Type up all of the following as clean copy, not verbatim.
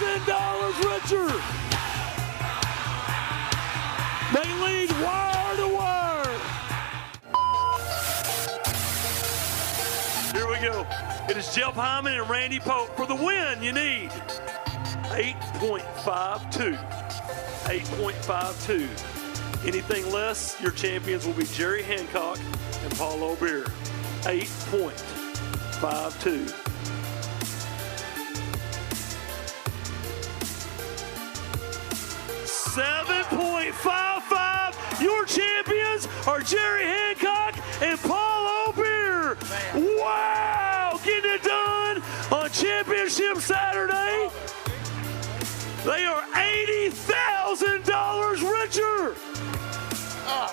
richer. They lead wire to wire. Here we go. It is Jeff Hyman and Randy Pope. For the win, you need 8.52. 8.52. Anything less, your champions will be Jerry Hancock and Paul O'Bear. 8.52. $7.55. Your champions are Jerry Hancock and Paul O'Bear. Wow, getting it done on Championship Saturday. They are $80,000 richer. Oh,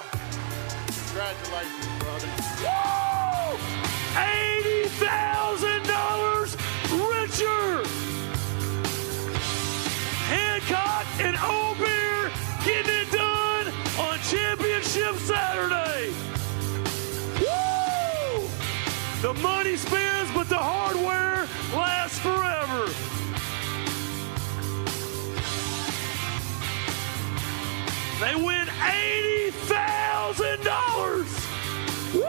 congratulations, brother. Woo! $80,000 richer. Hancock and O'Bear getting it done on Championship Saturday. Woo! The money spins, but the hardware lasts forever. They win $80,000. Woo!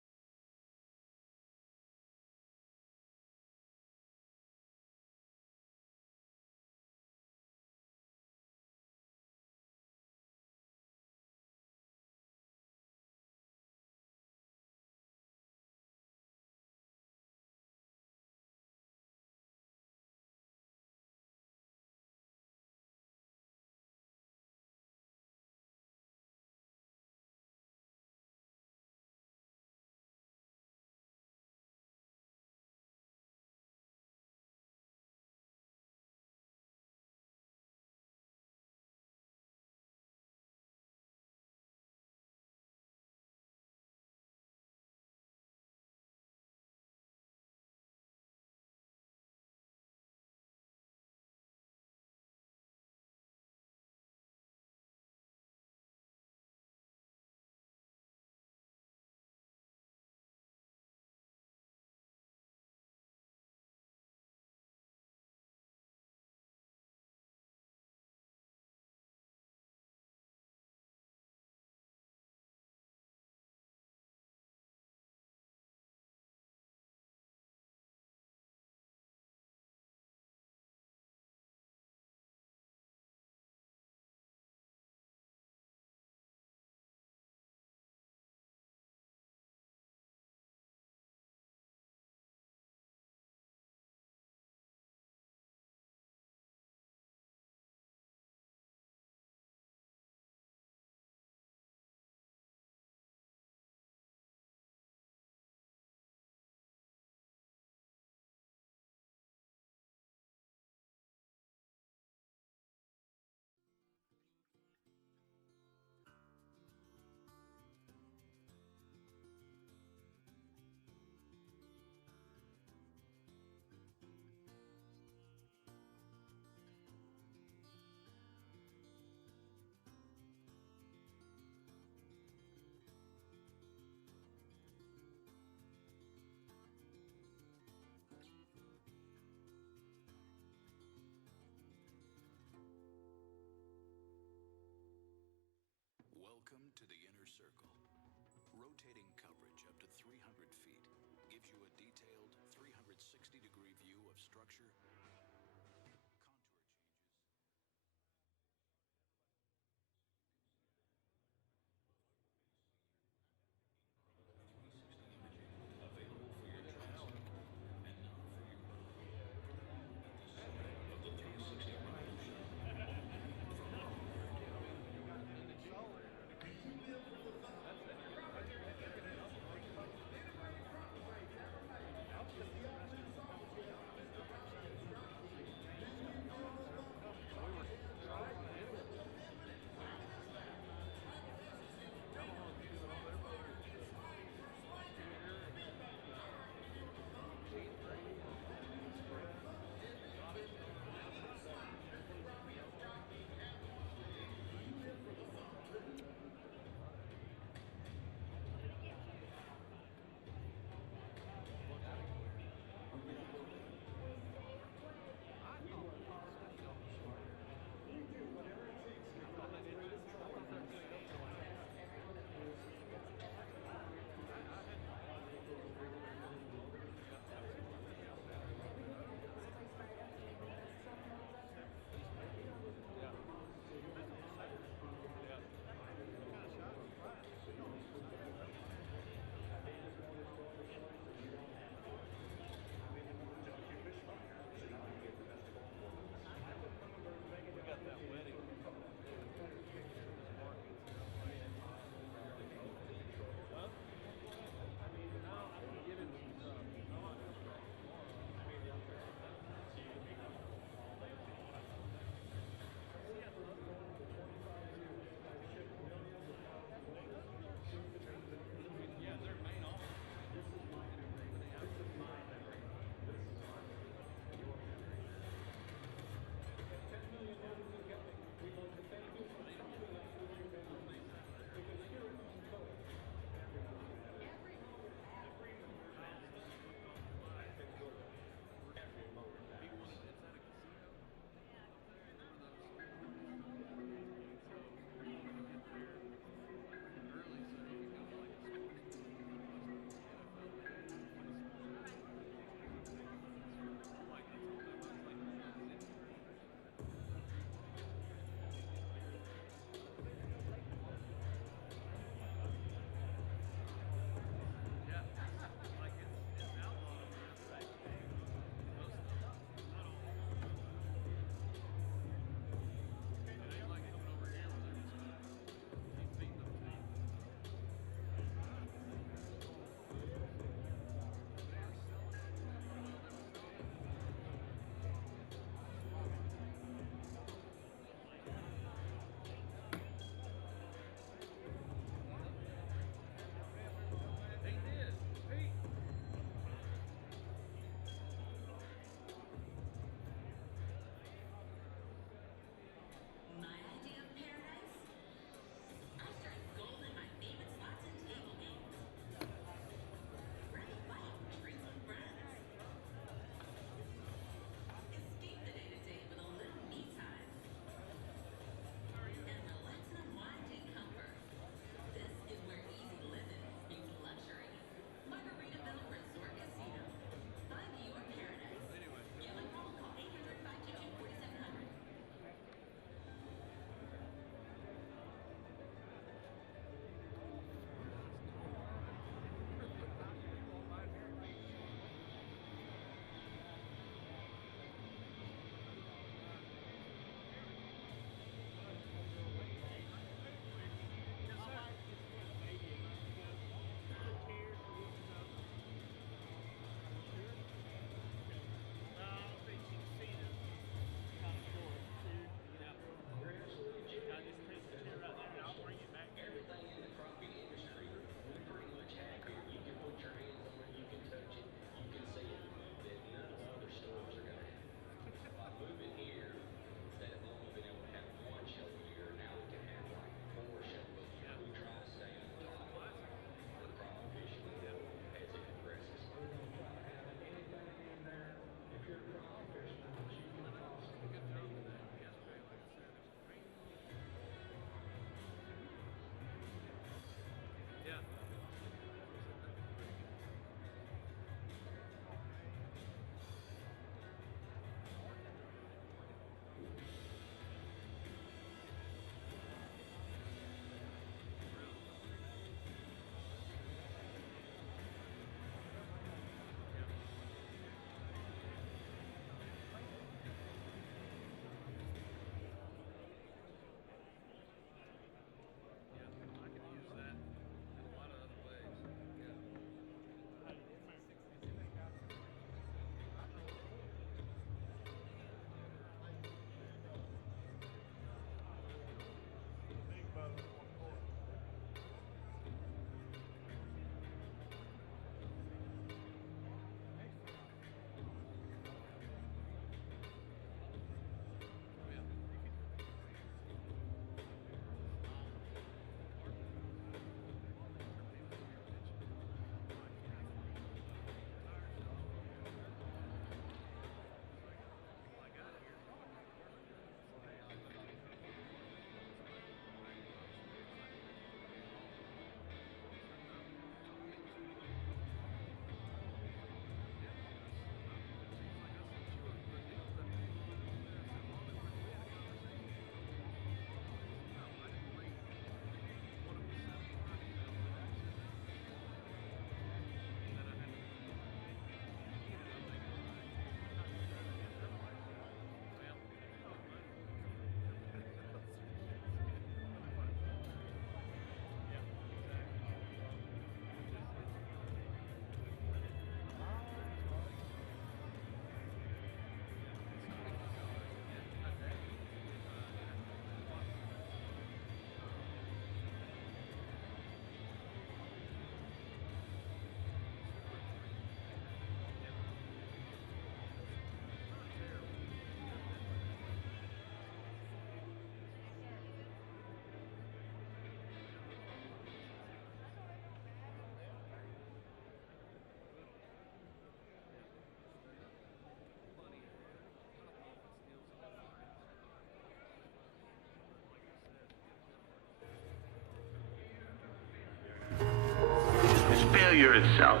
failure itself.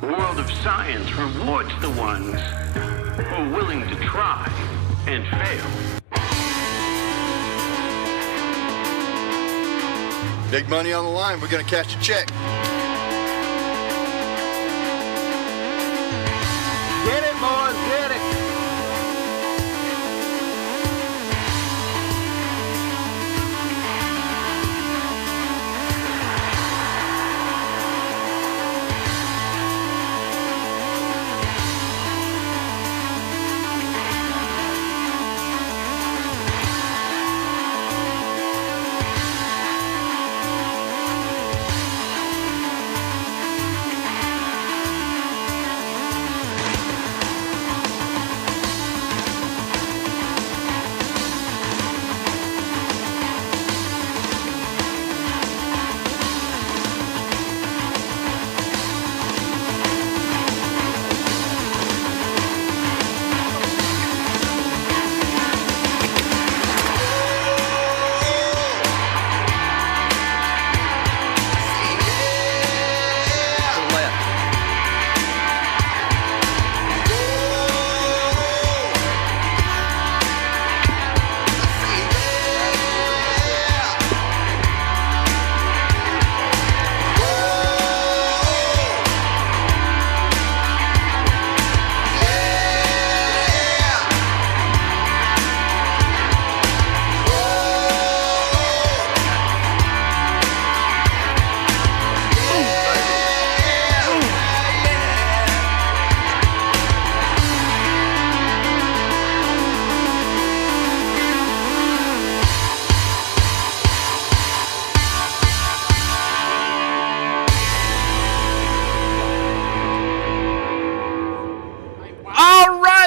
The world of science rewards the ones who are willing to try and fail. Big money on the line. We're going to cash a check. Get it, boys, get it.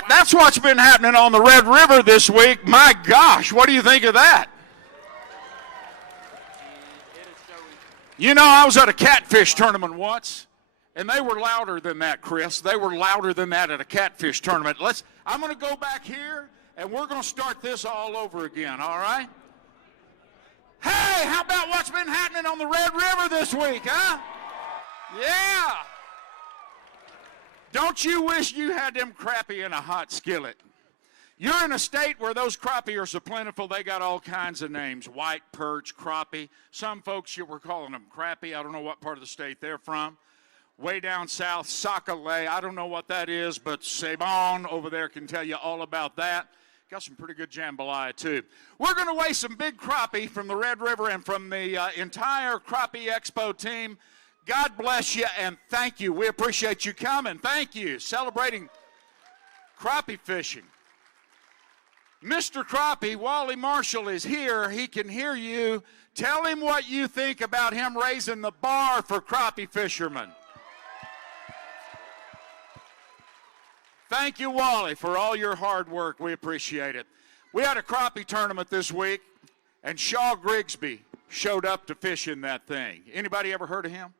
That's what's been happening on the Red River this week. My gosh, what do you think of that? You know, I was at a catfish tournament once, and they were louder than that, Chris. They were louder than that at a catfish tournament. I'm going to go back here, and we're going to start this all over again, all right? Hey, how about what's been happening on the Red River this week, huh? Yeah. Don't you wish you had them crappie in a hot skillet? You're in a state where those crappie are so plentiful, they got all kinds of names. White perch, crappie. Some folks, you were calling them crappie. I don't know what part of the state they're from. Way down south, Sac-a-lait. I don't know what that is, but Sabon over there can tell you all about that. Got some pretty good jambalaya, too. We're going to weigh some big crappie from the Red River and from the entire Crappie Expo team. God bless you and thank you. We appreciate you coming. Thank you. Celebrating crappie fishing. Mr. Crappie, Wally Marshall is here. He can hear you. Tell him what you think about him raising the bar for crappie fishermen. Thank you, Wally, for all your hard work. We appreciate it. We had a crappie tournament this week, and Shaw Grigsby showed up to fish in that thing. Anybody ever heard of him?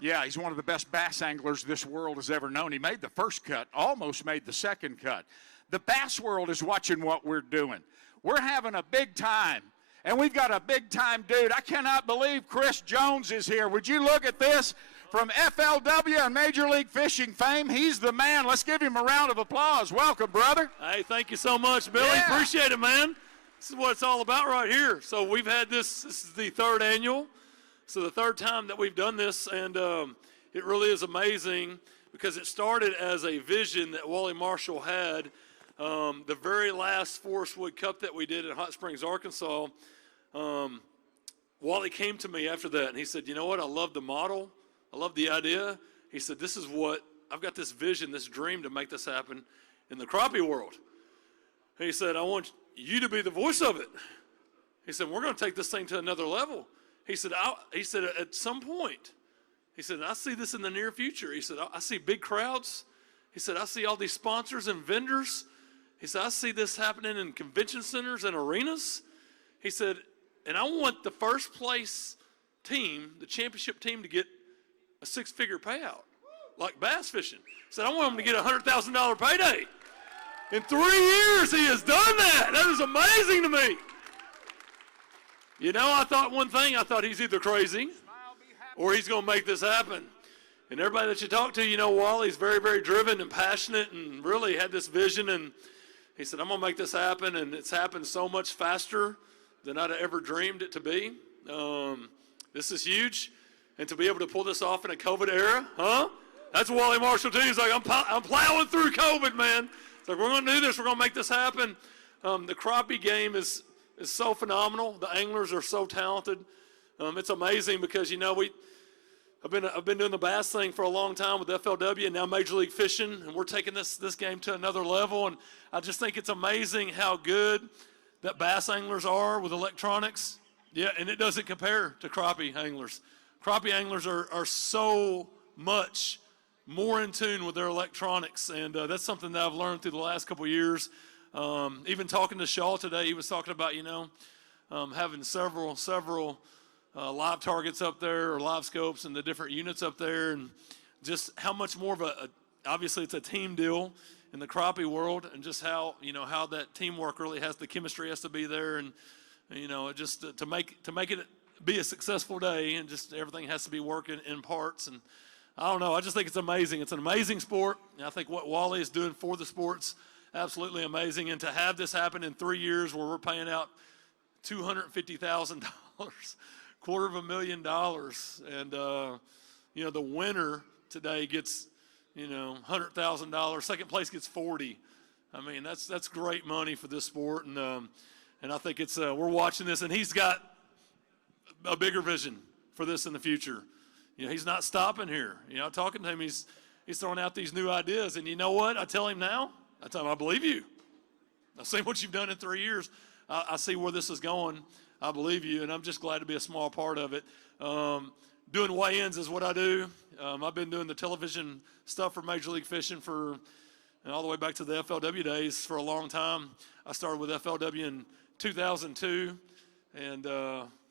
Yeah, he's one of the best bass anglers this world has ever known. He made the first cut, almost made the second cut. The bass world is watching what we're doing. We're having a big time, and we've got a big-time dude. I cannot believe Chris Jones is here. Would you look at this? From FLW and Major League Fishing fame, he's the man. Let's give him a round of applause. Welcome, brother. Hey, thank you so much, Billy. Yeah. Appreciate it, man. This is what it's all about right here. So we've had this is the third annual. So the third time that we've done this, and it really is amazing because it started as a vision that Wally Marshall had. The very last Forest Wood Cup that we did in Hot Springs, Arkansas, Wally came to me after that, and he said, you know what, I love the model. I love the idea. He said, this is what, I've got this vision, this dream to make this happen in the crappie world. He said, I want you to be the voice of it. He said, we're going to take this thing to another level. He said, at some point, he said, I see this in the near future. He said, I see big crowds. He said, I see all these sponsors and vendors. He said, I see this happening in convention centers and arenas. He said, and I want the first place team, the championship team, to get a six-figure payout, like bass fishing. He said, I want them to get a $100,000 payday. In 3 years, he has done that. That is amazing to me. You know, I thought one thing. I thought he's either crazy or he's going to make this happen. And everybody that you talk to, you know, Wally's very, very driven and passionate and really had this vision. And he said, I'm going to make this happen. And it's happened so much faster than I'd ever dreamed it to be. This is huge. And to be able to pull this off in a COVID era, that's Wally Marshall too. He's like, I'm plowing through COVID, man. It's like, we're going to do this. We're going to make this happen. The crappie game is so phenomenal. The anglers are so talented. It's amazing because, you know, I've been doing the bass thing for a long time with FLW and now Major League Fishing, and we're taking this game to another level. And I just think it's amazing how good that bass anglers are with electronics. Yeah, and it doesn't compare to crappie anglers. Crappie anglers are so much more in tune with their electronics, and that's something that I've learned through the last couple of years. Even talking to Shaw today, he was talking about, you know, having several live targets up there or live scopes and the different units up there, and just how much more of obviously it's a team deal in the crappie world, and just how, you know, how that teamwork really the chemistry has to be there, and, you know, it just to make it be a successful day, and just everything has to be working in parts. And I don't know, I just think it's amazing. It's an amazing sport, and I think what Wally is doing for the sport's absolutely amazing. And to have this happen in 3 years where we're paying out $250,000, $250,000, and you know, the winner today gets, you know, $100,000. Second place gets $40,000. I mean, that's great money for this sport, and I think it's we're watching this, and he's got a bigger vision for this in the future. You know, he's not stopping here. You know, talking to him, he's throwing out these new ideas, and you know what? I tell him now, I believe you. I've seen what you've done in 3 years. I see where this is going. I believe you, and I'm just glad to be a small part of it. Doing weigh-ins is what I do. I've been doing the television stuff for Major League Fishing for all the way back to the FLW days for a long time. I started with FLW in 2002, and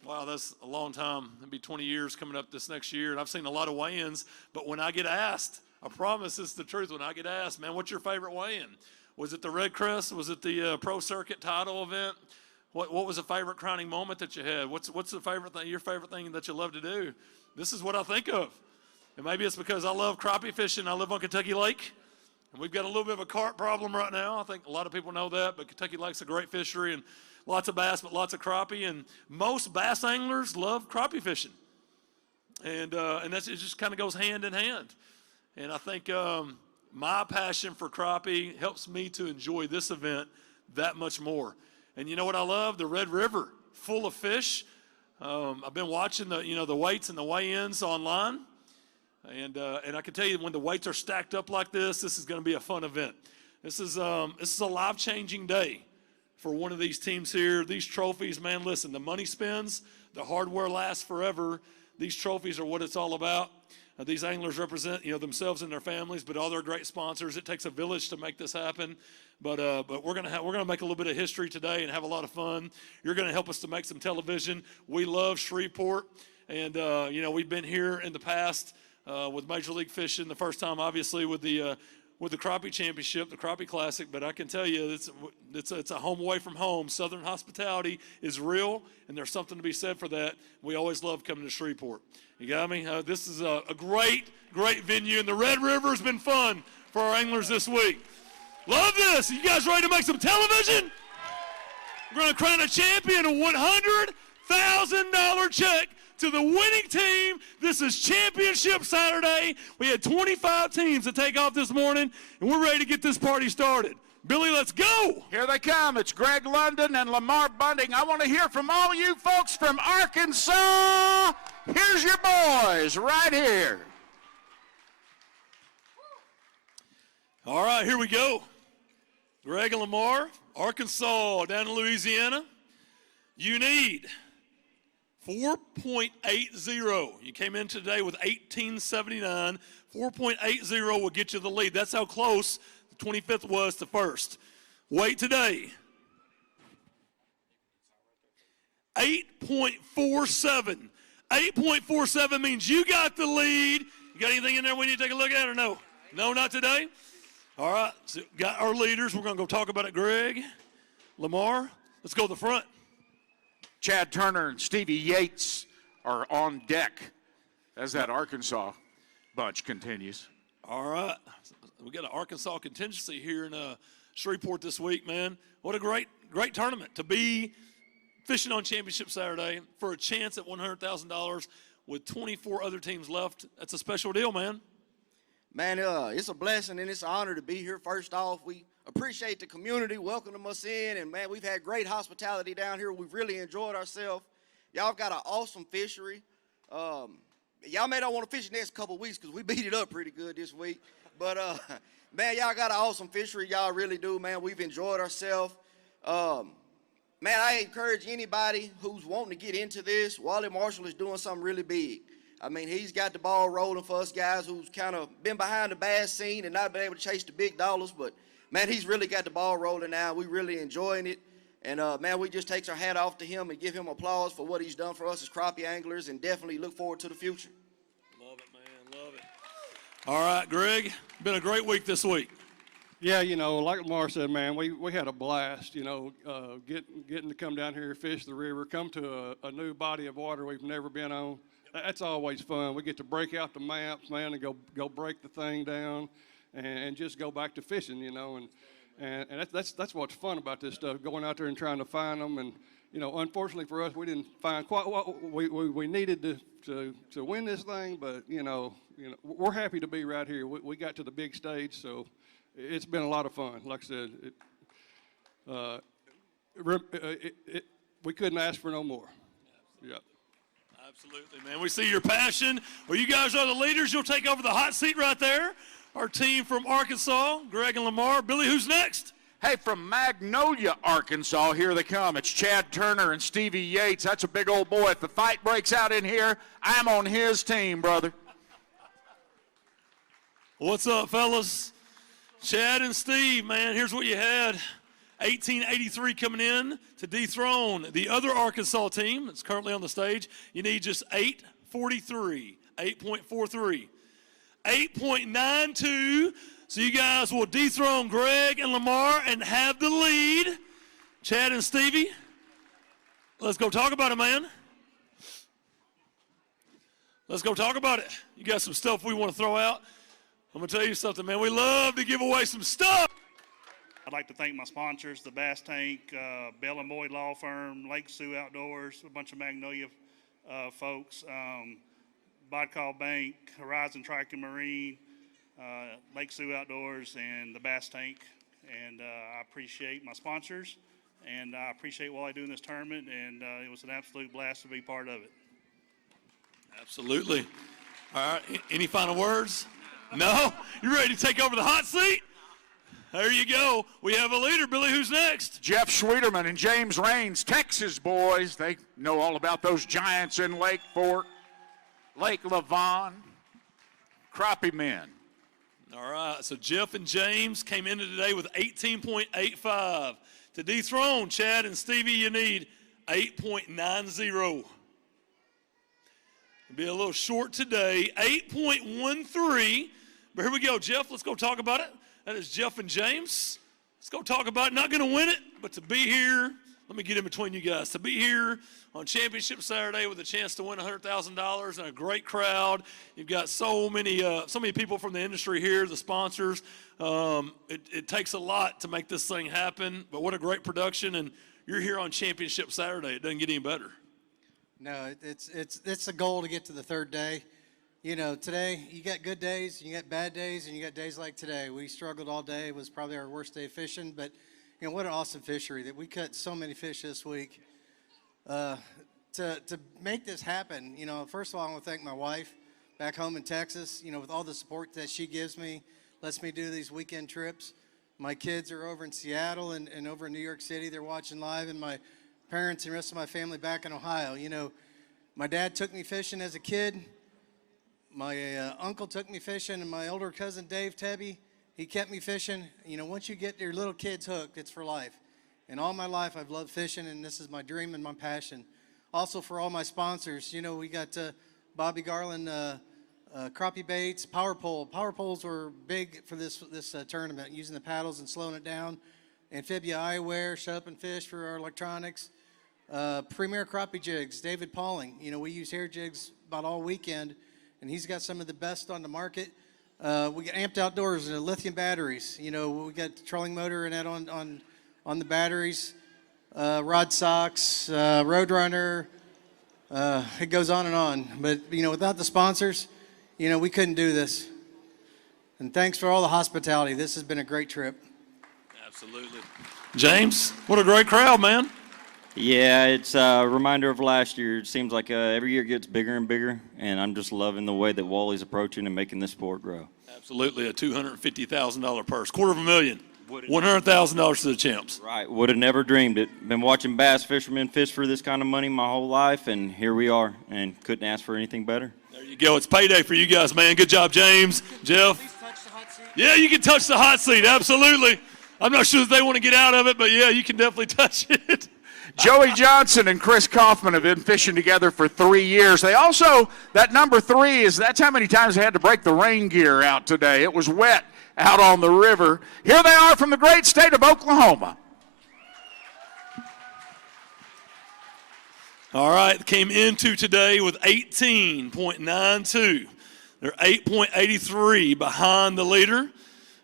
wow, that's a long time. It'll be 20 years coming up this next year, and I've seen a lot of weigh-ins, but when I get asked, I promise it's the truth, when I get asked, man, what's your favorite weigh-in? Was it the Red Crest? Was it the Pro Circuit title event? What was the favorite crowning moment that you had? What's the favorite thing, your favorite thing that you love to do? This is what I think of. And maybe it's because I love crappie fishing. I live on Kentucky Lake, and we've got a little bit of a carp problem right now. I think a lot of people know that, but Kentucky Lake's a great fishery, and lots of bass, but lots of crappie. And most bass anglers love crappie fishing. And it just kind of goes hand in hand. And I think my passion for crappie helps me to enjoy this event that much more. And you know what I love? The Red River, full of fish. I've been watching the weights and the weigh-ins online. And I can tell you, when the weights are stacked up like this is going to be a fun event. This is a life-changing day for one of these teams here. These trophies, man, listen, the money spins, the hardware lasts forever. These trophies are what it's all about. These anglers represent, you know, themselves and their families, but all their great sponsors. It takes a village to make this happen. But we're gonna make a little bit of history today and have a lot of fun. You're gonna help us to make some television. We love Shreveport, and you know, we've been here in the past with Major League Fishing. The first time, obviously, with the Crappie Championship, the Crappie Classic. But I can tell you, it's a home away from home. Southern hospitality is real, and there's something to be said for that. We always love coming to Shreveport. You got me? This is a great venue, and the Red River has been fun for our anglers this week. Love this. You guys ready to make some television? We're going to crown a champion, a $100,000 check to the winning team. This is Championship Saturday. We had 25 teams to take off this morning, and we're ready to get this party started. Billy, let's go. Here they come. It's Greg London and Lamar Bunting. I want to hear from all you folks from Arkansas. Here's your boys right here. All right, here we go. Greg and Lamar, Arkansas, down in Louisiana. You need 4.80. You came in today with 1879. 4.80 will get you the lead. That's how close the 25th was to first. Weight today, 8.47. 8.47 means you got the lead. You got anything in there we need to take a look at or no? No, not today? All right, so got our leaders. We're going to go talk about it. Greg, Lamar, let's go to the front. Chad Turner and Stevie Yates are on deck. as that Arkansas bunch continues. All right. We got an Arkansas contingency here in Shreveport this week, man. What a great tournament to be fishing on Championship Saturday for a chance at $100,000 with 24 other teams left. That's a special deal, man. Man, it's a blessing and it's an honor to be here. First off, we appreciate the community welcoming us in, and man, we've had great hospitality down here. We've really enjoyed ourselves. Y'all got an awesome fishery. Y'all may not want to fish the next couple of weeks because we beat it up pretty good this week. But, man, y'all got an awesome fishery. Y'all really do, man. We've enjoyed ourselves. Man, I encourage anybody who's wanting to get into this. Wally Marshall is doing something really big. I mean, he's got the ball rolling for us guys who's kind of been behind the bass scene and not been able to chase the big dollars. But, man, he's really got the ball rolling now. We really enjoying it. And, man, we just take our hat off to him and give him applause for what he's done for us as crappie anglers, and definitely look forward to the future. Love it, man. Love it. All right, Greg, been a great week this week. Yeah, you know, like Lamar said, man, we had a blast, you know, getting to come down here, fish the river, come to a new body of water we've never been on. That's always fun. We get to break out the maps, man, and go break the thing down and just go back to fishing, you know, and that's what's fun about this stuff, going out there and trying to find them. And, you know, unfortunately for us, we didn't find quite what we needed to win this thing, but, you know, we're happy to be right here. We got to the big stage, so it's been a lot of fun. Like I said, we couldn't ask for no more. Yeah. Absolutely, man. We see your passion. Well, you guys are the leaders. You'll take over the hot seat right there. Our team from Arkansas, Greg and Lamar. Billy, who's next? Hey, from Magnolia, Arkansas, here they come. It's Chad Turner and Stevie Yates. That's a big old boy. If the fight breaks out in here, I'm on his team, brother. What's up, fellas? Chad and Steve, man, here's what you had. 1883 coming in to dethrone the other Arkansas team that's currently on the stage. You need just 843, 8.43, 8.92. So you guys will dethrone Greg and Lamar and have the lead. Chad and Stevie, let's go talk about it, man. Let's go talk about it. You got some stuff we want to throw out. I'm going to tell you something, man. We love to give away some stuff. I'd like to thank my sponsors, the Bass Tank, Bell & Boyd Law Firm, Lake Sioux Outdoors, a bunch of Magnolia folks, Bodcall Bank, Horizon Trike and Marine, Lake Sioux Outdoors, and the Bass Tank. And I appreciate my sponsors, and I appreciate what I do in this tournament, and it was an absolute blast to be part of it. Absolutely. All right, any final words? No? You ready to take over the hot seat? There you go. We have a leader. Billy, who's next? Jeff Schwederman and James Raines, Texas boys. They know all about those giants in Lake Fork, Lake Lavon, crappie men. All right, so Jeff and James came into today with 18.85. To dethrone Chad and Stevie, you need 8.90. It'll be a little short today, 8.13. But here we go, Jeff. Let's go talk about it. That is Jeff and James. Let's go talk about it. Not going to win it, but to be here, let me get in between you guys. To be here on Championship Saturday with a chance to win $100,000 and a great crowd. You've got so many people from the industry here, the sponsors. It takes a lot to make this thing happen, but what a great production. And you're here on Championship Saturday. It doesn't get any better. No, it's a goal to get to the third day. You know, today you got good days, you got bad days, and you got days like today. We struggled all day. It was probably our worst day fishing, but you know what an awesome fishery that we caught so many fish this week. To make this happen, you know, first of all, I want to thank my wife back home in Texas. You know, with all the support that she gives me, lets me do these weekend trips. My kids are over in Seattle and over in New York City. They're watching live, and my parents and the rest of my family back in Ohio. You know, my dad took me fishing as a kid. My uncle took me fishing, and my older cousin Dave Tebby, he kept me fishing. You know, once you get your little kids hooked, it's for life. And all my life I've loved fishing, and this is my dream and my passion. Also for all my sponsors, you know, we got Bobby Garland, crappie baits, power pole. Power poles were big for this tournament, using the paddles and slowing it down. Amphibia eyewear, Shut Up and Fish for our electronics. Premier crappie jigs, David Pauling. You know, we use hair jigs about all weekend. and he's got some of the best on the market. We got Amped Outdoors and lithium batteries. You know, we got the trolling motor and that on the batteries. Rod Socks, Roadrunner. It goes on and on. But, you know, without the sponsors, you know, we couldn't do this. And thanks for all the hospitality. This has been a great trip. Absolutely. James, what a great crowd, man. Yeah, it's a reminder of last year. It seems like every year gets bigger and bigger, and I'm just loving the way that Wally's approaching and making this sport grow. Absolutely, a $250,000 purse, $250,000, $100,000 to the champs. Right, would have never dreamed it. Been watching bass fishermen fish for this kind of money my whole life, and here we are, and couldn't ask for anything better. There you go. It's payday for you guys, man. Good job, James, Jeff. Please touch the hot seat. Yeah, you can touch the hot seat, absolutely. I'm not sure that they want to get out of it, but yeah, you can definitely touch it. Joey Johnson and Chris Kaufman have been fishing together for 3 years. They also, that number 3 that's how many times they had to break the rain gear out today. It was wet out on the river. Here they are from the great state of Oklahoma. All right, came into today with 18.92. They're 8.83 behind the leader,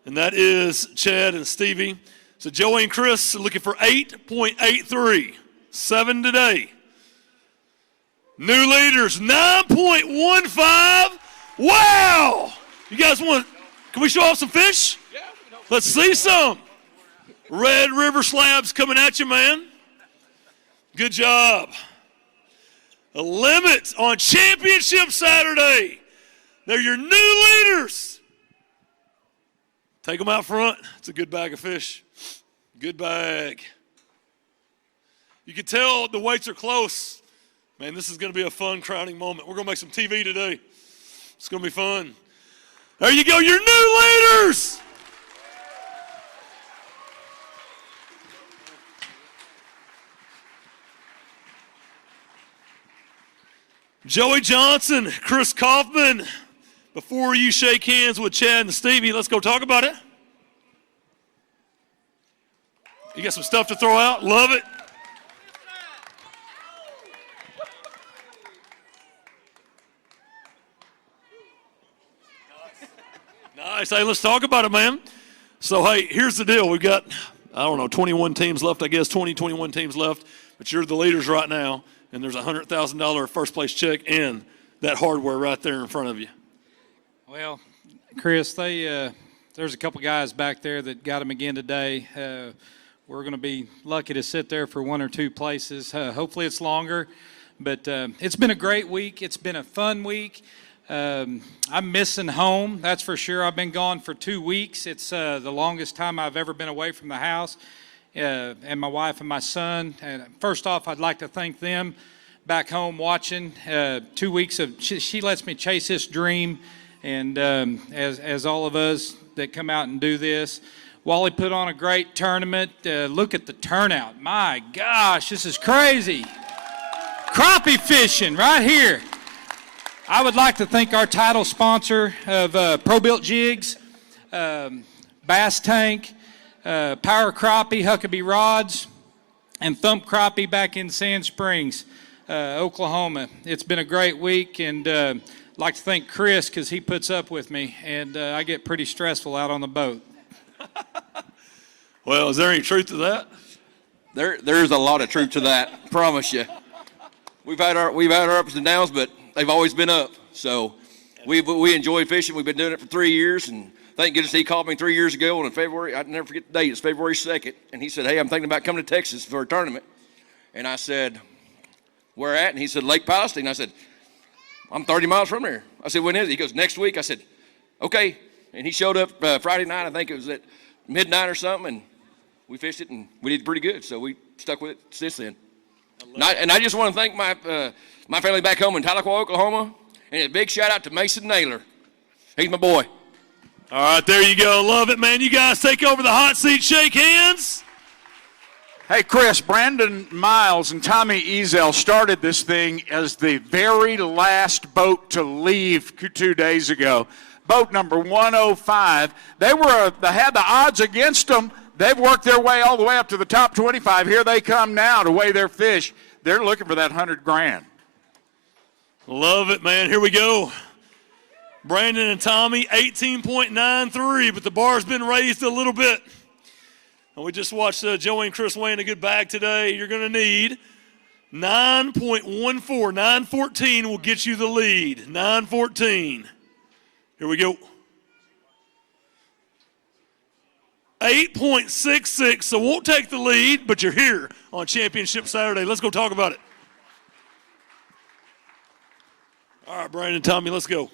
and that is Chad and Stevie. So Joey and Chris are looking for 8.83, 7 today. New leaders, 9.15. Wow! You guys can we show off some fish? Let's see some. Red River slabs coming at you, man. Good job. A limit on Championship Saturday. They're your new leaders. Take them out front. It's a good bag of fish. Good bag. You can tell the weights are close. Man, this is going to be a fun crowning moment. We're going to make some TV today. It's going to be fun. There you go, your new leaders. Joey Johnson, Chris Kaufman. Before you shake hands with Chad and Stevie, let's go talk about it. You got some stuff to throw out? Love it. Nice. Hey, let's talk about it, man. So, hey, here's the deal. We've got, 21 teams left, 21 teams left. But you're the leaders right now, and there's a $100,000 first-place check and that hardware right there in front of you. Well, Chris, there's a couple guys back there that got them again today. We're going to be lucky to sit there for 1 or 2 places. Hopefully it's longer, but it's been a great week. It's been a fun week. I'm missing home, that's for sure. I've been gone for 2 weeks. It's the longest time I've ever been away from the house, and my wife and my son. And first off, I'd like to thank them back home watching. 2 weeks of she lets me chase this dream, and as all of us that come out and do this. Wally put on a great tournament. Look at the turnout. My gosh, this is crazy. Crappie fishing right here. I would like to thank our title sponsor of Pro-Built Jigs, Bass Tank, Power Crappie, Huckabee Rods, and Thump Crappie back in Sand Springs, Oklahoma. It's been a great week, and I'd like to thank Chris because he puts up with me, and I get pretty stressful out on the boat. Well, is there any truth to that? There's a lot of truth to that, promise you. We've had our ups and downs, but they've always been up. So we enjoy fishing. We've been doing it for 3 years, and thank goodness he called me 3 years ago in February. I'd never forget the date. It's February 2nd, and he said, "Hey, I'm thinking about coming to Texas for a tournament." And I said, "Where at?" And he said, "Lake Palestine." I said, "I'm 30 miles from there." I said, "When is it?" He goes, "Next week." I said, "Okay." And he showed up Friday night. I think it was at midnight or something, and we fished it, and we did pretty good. So we stuck with it since then. And I just want to thank my family back home in Tahlequah, Oklahoma, and a big shout out to Mason Naylor. He's my boy. All right, there you go. Love it, man. You guys take over the hot seat. Shake hands. Hey, Chris, Brandon Miles and Tommy Ezel started this thing as the very last boat to leave 2 days ago. Boat number 105. They had the odds against them. They've worked their way all the way up to the top 25. Here they come now to weigh their fish. They're looking for that $100,000. Love it, man. Here we go. Brandon and Tommy, 18.93, but the bar's been raised a little bit. And we just watched Joey and Chris weighing a good bag today. You're going to need 9.14. 9.14 will get you the lead. 9.14. Here we go. 8.66, so won't take the lead, but you're here on Championship Saturday. Let's go talk about it. All right, Brandon and Tommy, let's go.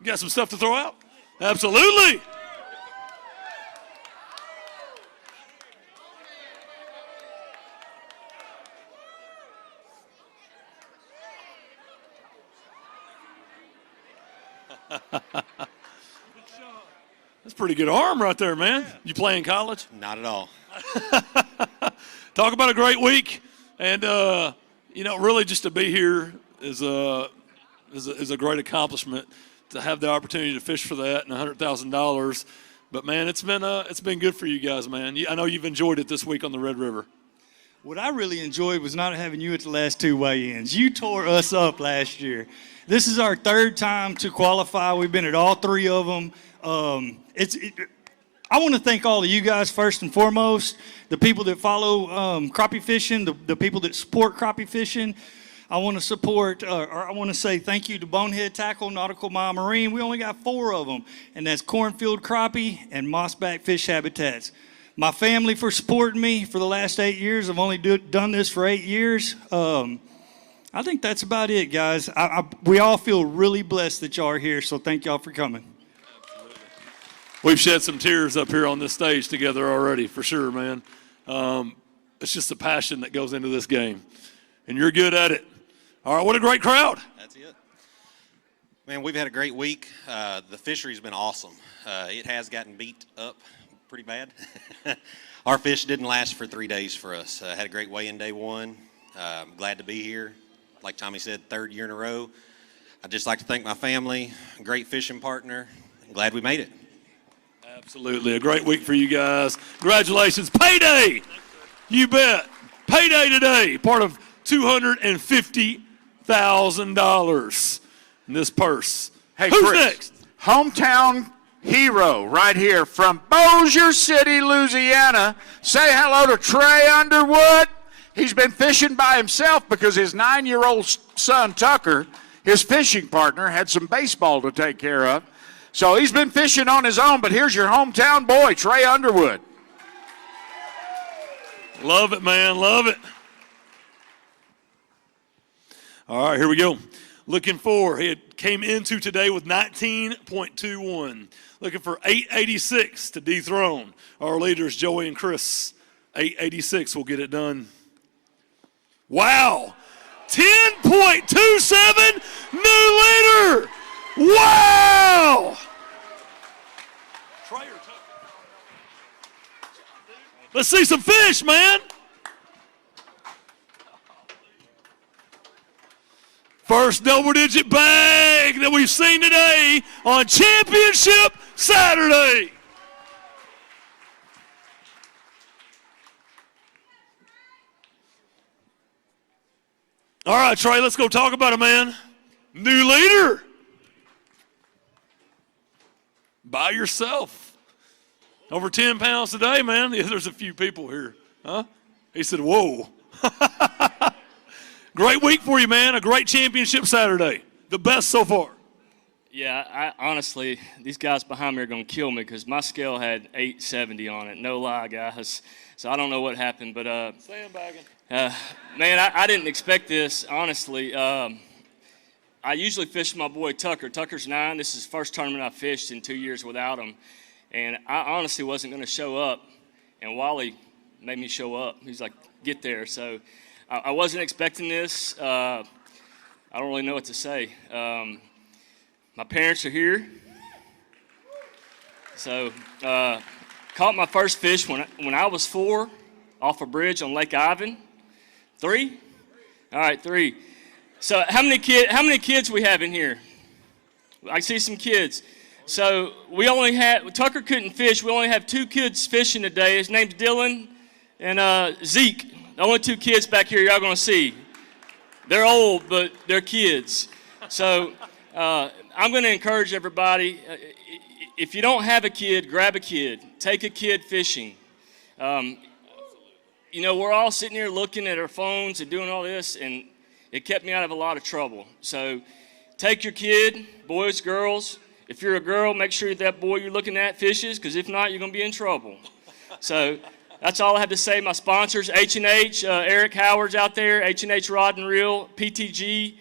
You got some stuff to throw out? Absolutely. That's a pretty good arm right there, man. You play in college? Not at all. Talk about a great week. And, really just to be here is a great accomplishment to have the opportunity to fish for that and $100,000. But, man, it's been good for you guys, man. I know you've enjoyed it this week on the Red River. What I really enjoyed was not having you at the last two weigh-ins. You tore us up last year. This is our third time to qualify. We've been at all three of them. I want to thank all of you guys first and foremost, the people that follow crappie fishing, the people that support crappie fishing. I want to say thank you to Bonehead Tackle, Nautical Mile Marine. We only got 4 of them, and that's Cornfield Crappie and Mossback Fish Habitats. My family for supporting me for the last 8 years. I've only done this for 8 years. I think that's about it, guys. We all feel really blessed that y'all are here, so thank y'all for coming. We've shed some tears up here on this stage together already, for sure, man. It's just the passion that goes into this game, and you're good at it. All right, what a great crowd. That's it. Man, we've had a great week. The fishery's been awesome. It has gotten beat up pretty bad. Our fish didn't last for 3 days for us. Had a great weigh-in day 1. I'm glad to be here. Like Tommy said, 3rd year in a row. I'd just like to thank my family, a great fishing partner. I'm glad we made it. Absolutely. A great week for you guys. Congratulations. Payday! You bet. Payday today. Part of $250,000 in this purse. Hey, who's Chris, next? Hometown hero right here from Bossier City, Louisiana. Say hello to Trey Underwood. He's been fishing by himself because his 9-year-old son, Tucker, his fishing partner, had some baseball to take care of. So he's been fishing on his own, but here's your hometown boy, Trey Underwood. Love it, man. Love it. All right, here we go. Looking for, he came into today with 19.21. Looking for 886 to dethrone our leaders, Joey and Chris. 886 will get it done. Wow. 10.27, new leader. Wow. Let's see some fish, man. First double-digit bag that we've seen today on Championship Saturday. All right, Trey, let's go talk about it, man. New leader. By yourself. Over 10 pounds today, man. Yeah, there's a few people here. Huh? He said, whoa. Great week for you, man. A great championship Saturday. The best so far. Yeah, I honestly, these guys behind me are going to kill me because my scale had 870 on it. No lie, guys. So I don't know what happened, but sandbagging. Man, I didn't expect this, honestly. I usually fish with my boy Tucker. Tucker's 9. This is the first tournament I've fished in 2 years without him. And I honestly wasn't going to show up, and Wally made me show up. He's like, get there. So I wasn't expecting this. I don't really know what to say. My parents are here. So caught my first fish when I was 4 off a bridge on Lake Ivan. 3? All right, 3. So how many kids we have in here? I see some kids. So we only had, Tucker couldn't fish. We only have 2 kids fishing today. His name's Dylan and Zeke. The only 2 kids back here y'all gonna see. They're old, but they're kids. So I'm going to encourage everybody, if you don't have a kid, grab a kid. Take a kid fishing. You know, we're all sitting here looking at our phones and doing all this, and it kept me out of a lot of trouble. So take your kid, boys, girls. If you're a girl, make sure that boy you're looking at fishes, because if not, you're going to be in trouble. So that's all I have to say. My sponsors, H&H, Eric Howard's out there, H&H Rod and Reel, PTG,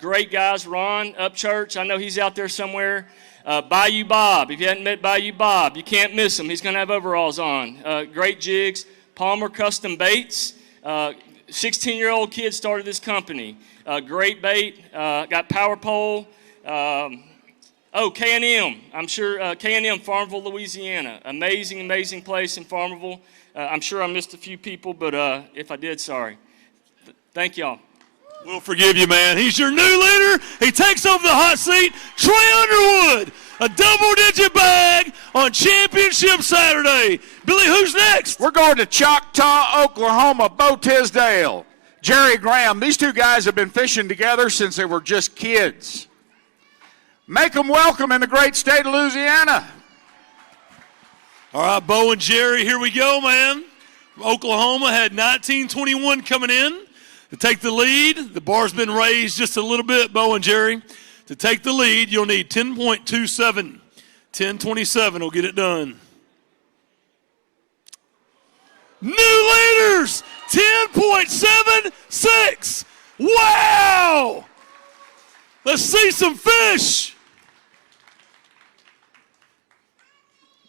great guys, Ron Upchurch, I know he's out there somewhere. Bayou Bob, if you hadn't met Bayou Bob, you can't miss him. He's going to have overalls on. Great jigs. Palmer Custom Baits, 16-year-old kid started this company. Great bait, got Power Pole. K&M, I'm sure K&M, Farmerville, Louisiana. Amazing, amazing place in Farmerville. I'm sure I missed a few people, but if I did, sorry. Thank y'all. We'll forgive you, man. He's your new leader. He takes over the hot seat. Troy Underwood, a double-digit bag on Championship Saturday. Billy, who's next? We're going to Choctaw, Oklahoma, Bo Tisdale, Jerry Graham. These two guys have been fishing together since they were just kids. Make them welcome in the great state of Louisiana. All right, Bo and Jerry, here we go, man. Oklahoma had 1921 coming in to take the lead. The bar's been raised just a little bit, Bo and Jerry. To take the lead, you'll need 10.27. 10.27 will get it done. New leaders, 10.76. Wow! Let's see some fish.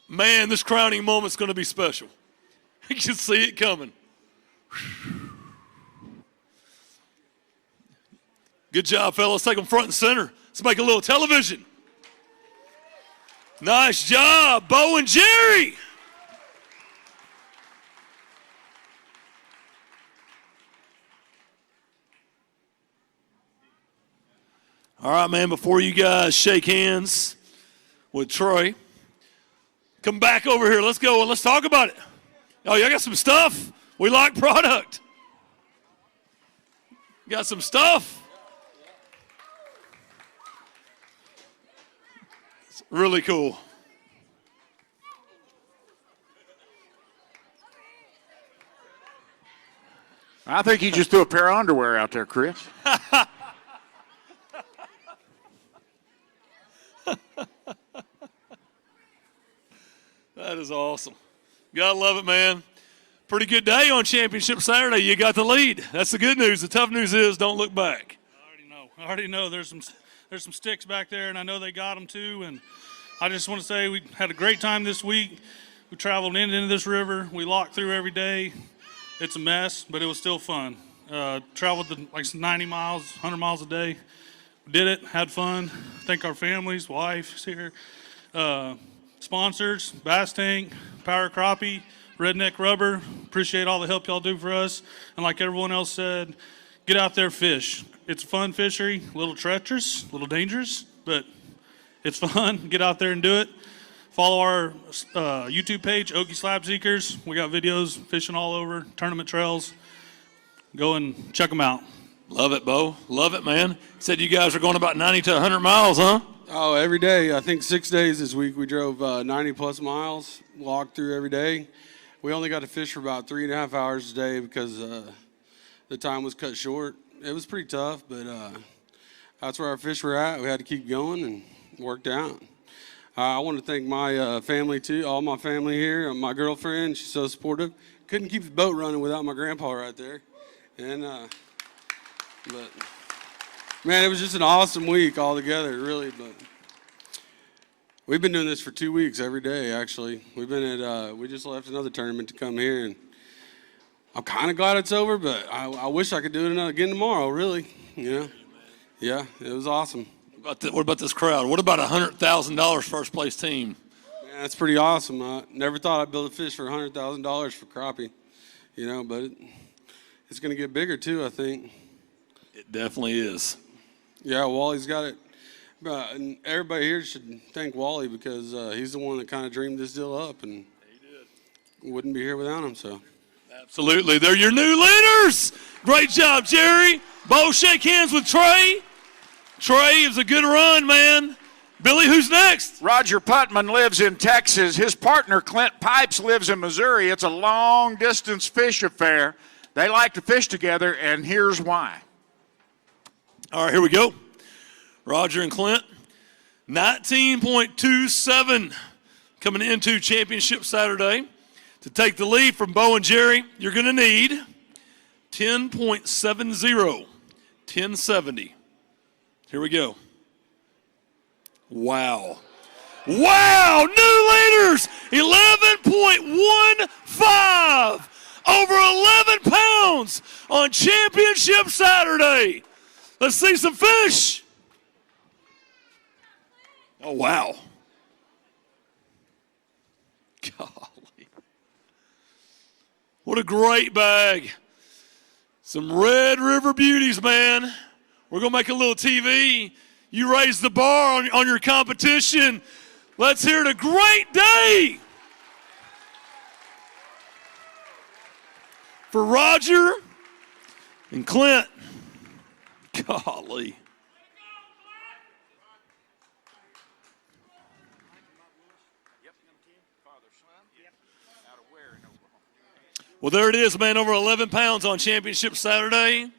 Man, this crowning moment's going to be special. You can see it coming. Good job, fellas. Take them front and center. Let's make a little television. Nice job, Bo and Jerry. All right, man, before you guys shake hands with Troy, come back over here. Let's go and let's talk about it. Oh, y'all got some stuff? We like product. Got some stuff? It's really cool. I think he just threw a pair of underwear out there, Chris. That is awesome. Gotta love it, man. Pretty good day on Championship Saturday. You got the lead. That's the good news. The tough news is don't look back. I already know. There's some sticks back there, and I know they got them too. And I just want to say we had a great time this week. We traveled into this river. We locked through every day. It's a mess, but it was still fun. Traveled like 90 miles, 100 miles a day. Did it, had fun. Thank our families, wives here, sponsors, Bass Tank, Power Crappie, Redneck Rubber. Appreciate all the help y'all do for us. And like everyone else said, get out there, fish. It's a fun fishery, a little treacherous, a little dangerous, but it's fun. Get out there and do it. Follow our YouTube page, Okie Slab Seekers. We got videos fishing all over, tournament trails. Go and check them out. Love it, Bo. Love it, man. Said you guys are going about 90 to 100 miles, huh? Oh, every day. I think 6 days this week we drove 90-plus miles, walked through every day. We only got to fish for about 3.5 hours a day because the time was cut short. It was pretty tough, but that's where our fish were at. We had to keep going and worked out. I want to thank my family, too, all my family here. My girlfriend, she's so supportive. Couldn't keep the boat running without my grandpa right there. And but man, it was just an awesome week altogether, really. But we've been doing this for 2 weeks every day, actually. We've been at we just left another tournament to come here, and I'm kind of glad it's over, but I wish I could do it again tomorrow, really. You know? Yeah, it was awesome. What about this crowd? What about $100,000 first place team? Man, that's pretty awesome. I never thought I'd build a fish for $100,000 for crappie, you know, but it's going to get bigger too, I think. It definitely is. Yeah, Wally's got it. And everybody here should thank Wally because he's the one that kind of dreamed this deal up, and he wouldn't be here without him. So, absolutely, they're your new leaders. Great job, Jerry. Bo, shake hands with Trey. Trey, it was a good run, man. Billy, who's next? Roger Putman lives in Texas. His partner, Clint Pipes, lives in Missouri. It's a long-distance fish affair. They like to fish together, and here's why. All right, here we go. Roger and Clint, 19.27 coming into Championship Saturday. To take the lead from Bo and Jerry, you're going to need 10.70, 1070. Here we go. Wow. Wow, new leaders, 11.15, over 11 pounds on Championship Saturday. Let's see some fish. Oh, wow. Golly. What a great bag. Some Red River beauties, man. We're going to make a little TV. You raise the bar on your competition. Let's hear it. A great day for Roger and Clint. Golly. Well, there it is, man. Over 11 pounds on Championship Saturday.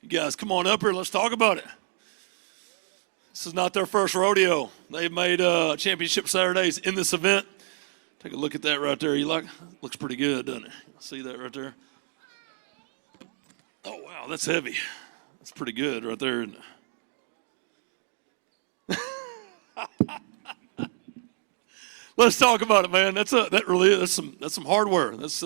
You guys, come on up here. Let's talk about it. This is not their first rodeo. They've made Championship Saturdays in this event. Take a look at that right there. You like? Looks pretty good, doesn't it? See that right there? Oh, wow, that's heavy. That's pretty good right there, isn't it? Let's talk about it, man. That's some hardware. That's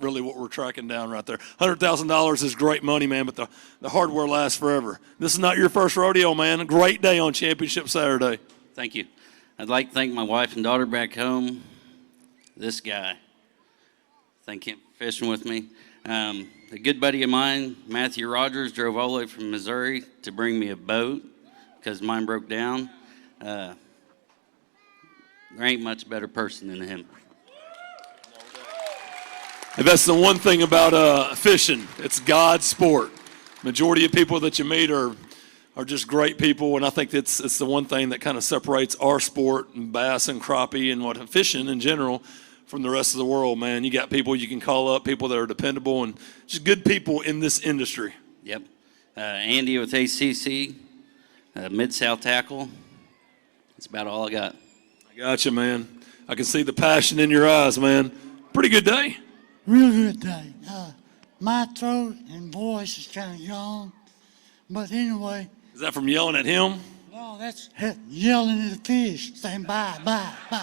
really what we're tracking down right there. $100,000 is great money, man, but the hardware lasts forever. This is not your first rodeo, man. A great day on Championship Saturday. Thank you. I'd like to thank my wife and daughter back home. This guy. Thank him for fishing with me. A good buddy of mine, Matthew Rogers, drove all the way from Missouri to bring me a boat because mine broke down. There ain't much better person than him. And that's the one thing about fishing. It's God's sport. Majority of people that you meet are just great people, and I think it's the one thing that kind of separates our sport, and bass and crappie and fishing in general, from the rest of the world, man. You got people you can call up, people that are dependable, and just good people in this industry. Yep. Andy with ACC, Mid-South Tackle. That's about all I got. I got you, man. I can see the passion in your eyes, man. Pretty good day. Real good day. My throat and voice is kind of gone, but anyway. Is that from yelling at him? No, that's yelling at the fish, saying bye, bye, bye.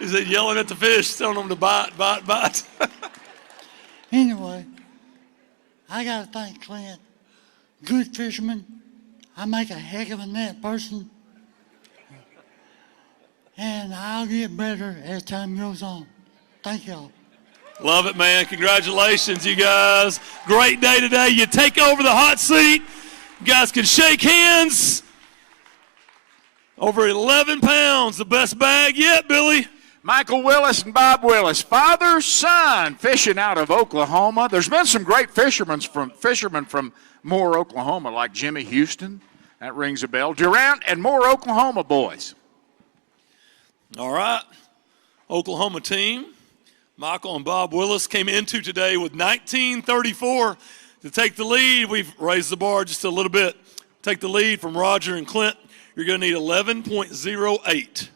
Is it yelling at the fish, telling them to bite, bite, bite? Anyway, I got to thank Clint. Good fisherman. I make a heck of a net person. And I'll get better as time goes on. Thank y'all. Love it, man. Congratulations, you guys. Great day today. You take over the hot seat. You guys can shake hands. Over 11 pounds, the best bag yet, Billy. Michael Willis and Bob Willis, father, son, fishing out of Oklahoma. There's been some great fishermen from Moore, Oklahoma, like Jimmy Houston. That rings a bell. Durant and Moore, Oklahoma boys. All right. Oklahoma team. Michael and Bob Willis came into today with 1934 to take the lead. We've raised the bar just a little bit. Take the lead from Roger and Clint. You're going to need 11.08.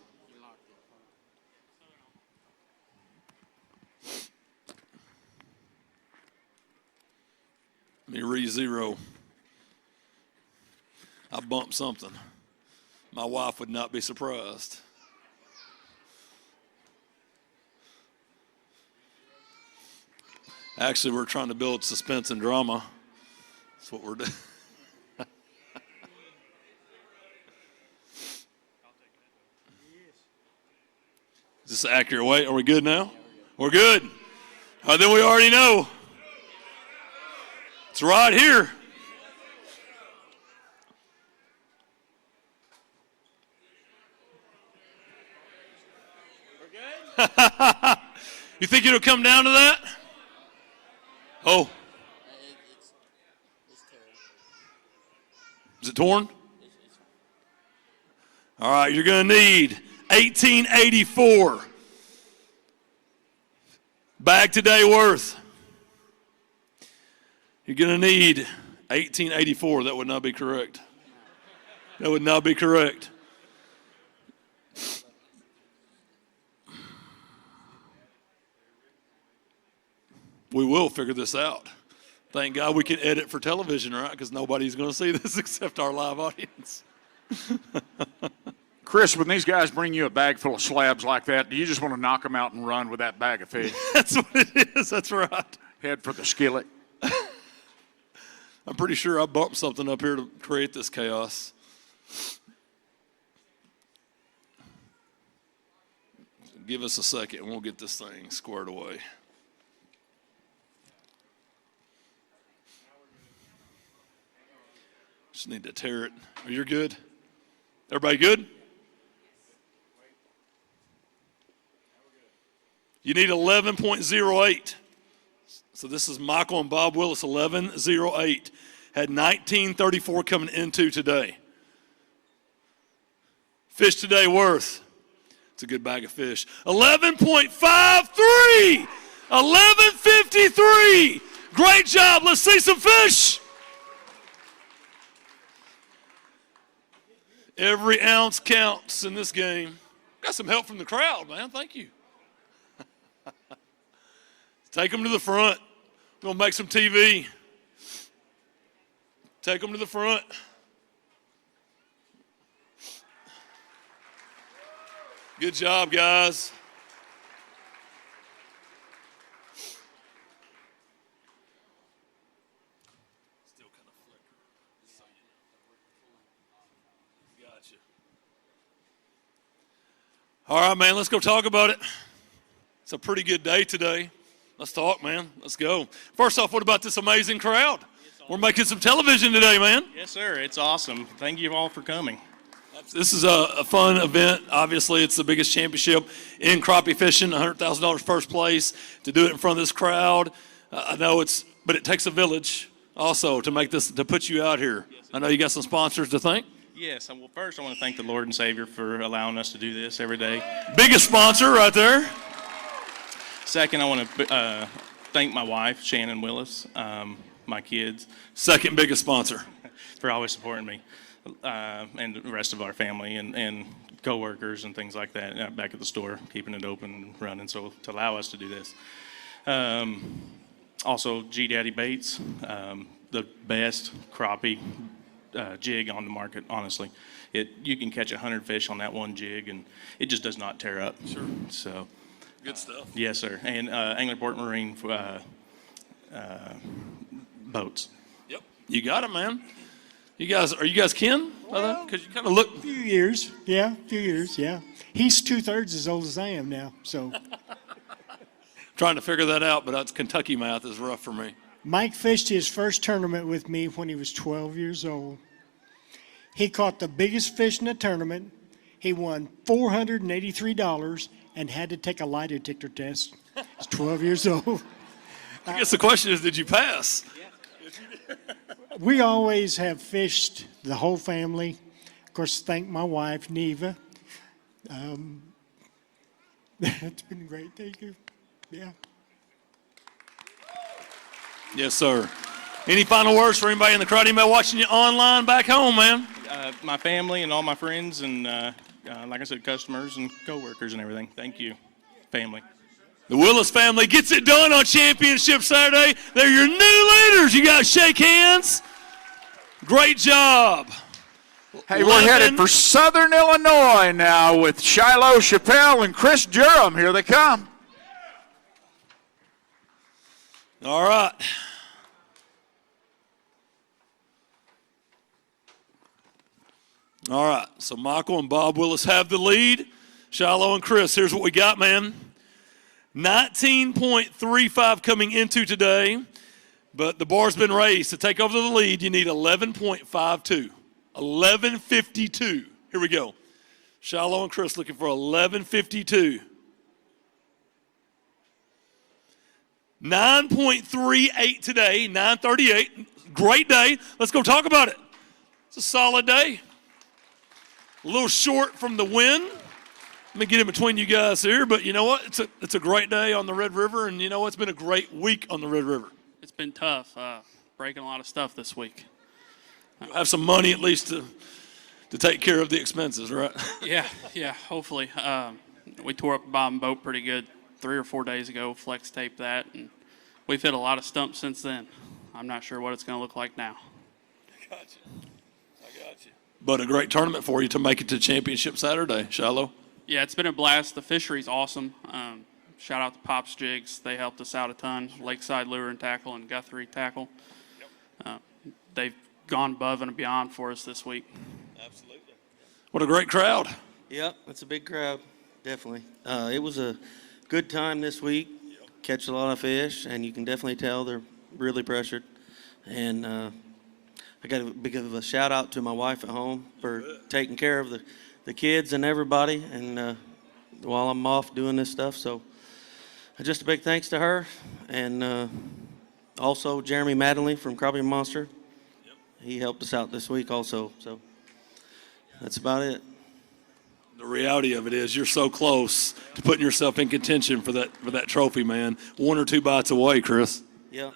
Let me re-zero. I bumped something. My wife would not be surprised. Actually, we're trying to build suspense and drama. That's what we're doing. Is this an accurate way? Are we good now? We're good. Then we already know. It's right here. You think it'll come down to that? Oh. it torn? All right, you're going to need 1884. Bag today worth. You're going to need 1884. That would not be correct. That would not be correct. We will figure this out. Thank God we can edit for television, right? Because nobody's going to see this except our live audience. Chris, when these guys bring you a bag full of slabs like that, do you just want to knock them out and run with that bag of fish? That's what it is. That's right. Head for the skillet. I'm pretty sure I bumped something up here to create this chaos. Give us a second and we'll get this thing squared away. Just need to tear it. Oh, you're good? Everybody good? You need 11.08. So this is Michael and Bob Willis, 11.08. Had 19.34 coming into today. Fish today worth, it's a good bag of fish, 11.53. 11.53. Great job. Let's see some fish. Every ounce counts in this game. Got some help from the crowd, man. Thank you. Take them to the front. We're going to make some TV. Take them to the front. Good job, guys. All right, man, let's go talk about it. It's a pretty good day today. Let's talk, man. Let's go. First off, what about this amazing crowd? We're making some television today, man. Yes, sir. It's awesome. Thank you all for coming. This is a fun event. Obviously, it's the biggest championship in crappie fishing, $100,000 first place. To do it in front of this crowd, I know but it takes a village also to make this, to put you out here. I know you got some sponsors to thank. Yes. Well, first, I want to thank the Lord and Savior for allowing us to do this every day. Biggest sponsor right there. Second, I want to thank my wife, Shannon Willis, my kids. Second biggest sponsor. For always supporting me, and the rest of our family and co-workers and things like that back at the store, keeping it open and running, so to allow us to do this. Also, G Daddy Baits, the best crappie jig on the market, honestly. You can catch 100 fish on that one jig, and it just does not tear up. Sure. So. Good stuff. Yes, sir. And Anglerport Marine boats. Yep. You got it, man. Are you guys kin? Because you kind of look. A few years. Yeah, a few years, yeah. He's 2/3 as old as I am now, so. Trying to figure that out, but that's Kentucky math is rough for me. Mike fished his first tournament with me when he was 12 years old. He caught the biggest fish in the tournament. He won $483 and had to take a lie detector test. He's 12 years old. I guess the question is, did you pass? We always have fished, the whole family. Of course, thank my wife, Neva. It's been great. Thank you. Yeah. Yes, sir. Any final words for anybody in the crowd? Anybody watching you online back home, man? My family and all my friends and, like I said, customers and co-workers and everything. Thank you, family. The Willis family gets it done on Championship Saturday. They're your new leaders. You guys shake hands. Great job. Hey, we're headed for Southern Illinois now with Shiloh Chappelle and Chris Durham. Here they come. All right. All right, so Michael and Bob Willis have the lead. Shiloh and Chris, here's what we got, man. 19.35 coming into today, but the bar's been raised. To take over the lead, you need 11.52. 11.52. Here we go. Shiloh and Chris looking for 11.52. 9.38 today, 9:38. Great day. Let's go talk about it. It's a solid day. A little short from the wind. Let me get in between you guys here, but you know what? It's a great day on the Red River, and you know what? It's been a great week on the Red River. It's been tough, breaking a lot of stuff this week. You'll have some money at least to take care of the expenses, right? Yeah, hopefully. We tore up the bottom boat pretty good 3 or 4 days ago, flex taped that, and we've hit a lot of stumps since then. I'm not sure what it's going to look like now. I got you. But a great tournament for you to make it to Championship Saturday, Shiloh. Yeah, it's been a blast. The fishery's awesome. Shout out to Pops Jigs. They helped us out a ton. Lakeside Lure and Tackle and Guthrie Tackle. They've gone above and beyond for us this week. Absolutely. What a great crowd. Yep, it's a big crowd, definitely. It was a good time this week. Catch a lot of fish, and you can definitely tell they're really pressured. And I got a big of a shout out to my wife at home for taking care of the kids and everybody, and while I'm off doing this stuff. So just a big thanks to her, and also Jeremy Madeline from Crappie Monster. He helped us out this week also. So that's about it. The reality of it is you're so close to putting yourself in contention for that trophy, man. 1 or 2 bites away, Chris. Yeah,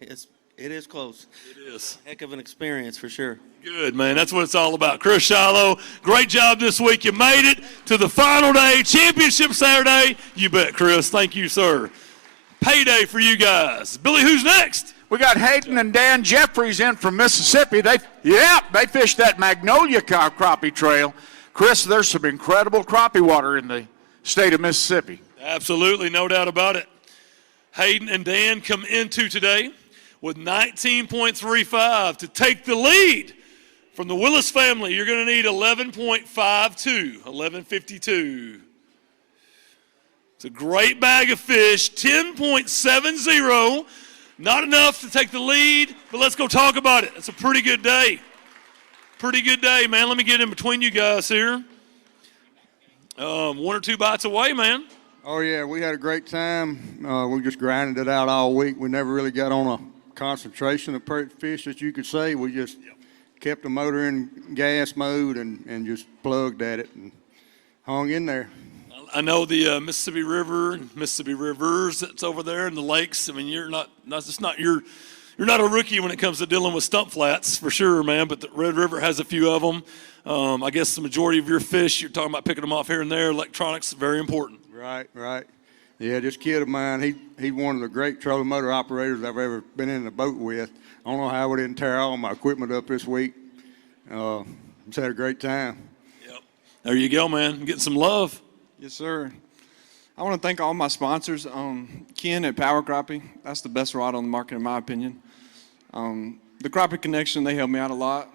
it is close. It is. Heck of an experience for sure. Good, man. That's what it's all about. Chris Shiloh, great job this week. You made it to the final day, Championship Saturday. You bet, Chris. Thank you, sir. Payday for you guys. Billy, who's next? We got Hayden and Dan Jeffries in from Mississippi. They fished that Magnolia Crappie Trail. Chris, there's some incredible crappie water in the state of Mississippi. Absolutely, no doubt about it. Hayden and Dan come into today with 19.35 to take the lead from the Willis family. You're going to need 11.52, 11.52. It's a great bag of fish, 10.70. Not enough to take the lead, but let's go talk about it. It's a pretty good day. Pretty good day, man. Let me get in between you guys here. 1 or 2 bites away, man. Oh, yeah, we had a great time. We just grinded it out all week. We never really got on a concentration of fish, that you could say. We just kept the motor in gas mode and just plugged at it and hung in there. I know the Mississippi River and Mississippi Rivers that's over there and the lakes. I mean, you're not a rookie when it comes to dealing with stump flats, for sure, man, but the Red River has a few of them. I guess the majority of your fish, you're talking about picking them off here and there. Electronics, very important. Right. Yeah, this kid of mine, he's one of the great trolling motor operators I've ever been in the boat with. I don't know how we didn't tear all my equipment up this week. Just had a great time. Yep. There you go, man. Getting some love. Yes, sir. I want to thank all my sponsors. Ken at Power Crappie, that's the best rod on the market in my opinion. The Crappie Connection, they helped me out a lot.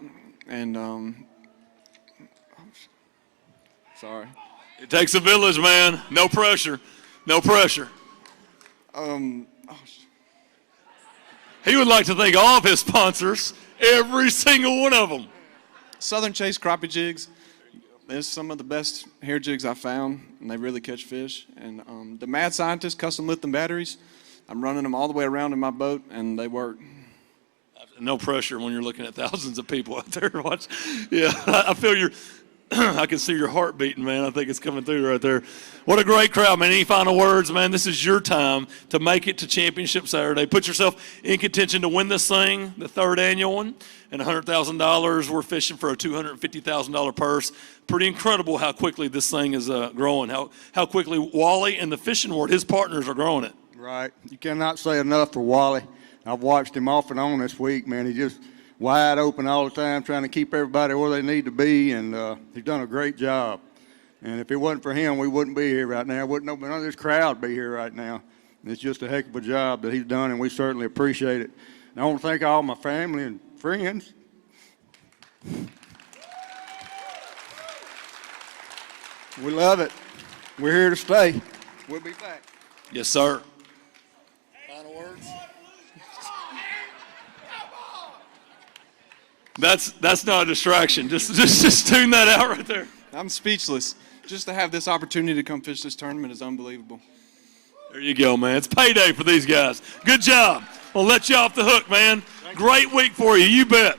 And, sorry. It takes a village, man. No pressure. No pressure. He would like to thank all of his sponsors, every single one of them. Southern Chase Crappie Jigs. There's some of the best hair jigs I found, and they really catch fish. And the Mad Scientist custom lithium batteries, I'm running them all the way around in my boat, and they work. No pressure when you're looking at thousands of people out there. Watch. Yeah, I feel I can see your heart beating, man. I think it's coming through right there. What a great crowd, man. Any final words, man? This is your time to make it to Championship Saturday. Put yourself in contention to win this thing, the 3rd annual one, and $100,000. We're fishing for a $250,000 purse. Pretty incredible how quickly this thing is growing, how quickly Wally and the fishing ward, his partners, are growing it. Right. You cannot say enough for Wally. I've watched him off and on this week, man. He's just wide open all the time, trying to keep everybody where they need to be, and he's done a great job. And if it wasn't for him, we wouldn't be here right now. None of this crowd be here right now. And it's just a heck of a job that he's done, and we certainly appreciate it. And I want to thank all my family and friends. We love it. We're here to stay. We'll be back. Yes, sir. Final words? That's not a distraction. Just tune that out right there. I'm speechless. Just to have this opportunity to come fish this tournament is unbelievable. There you go, man. It's payday for these guys. Good job. We'll let you off the hook, man. Great week for you. You bet.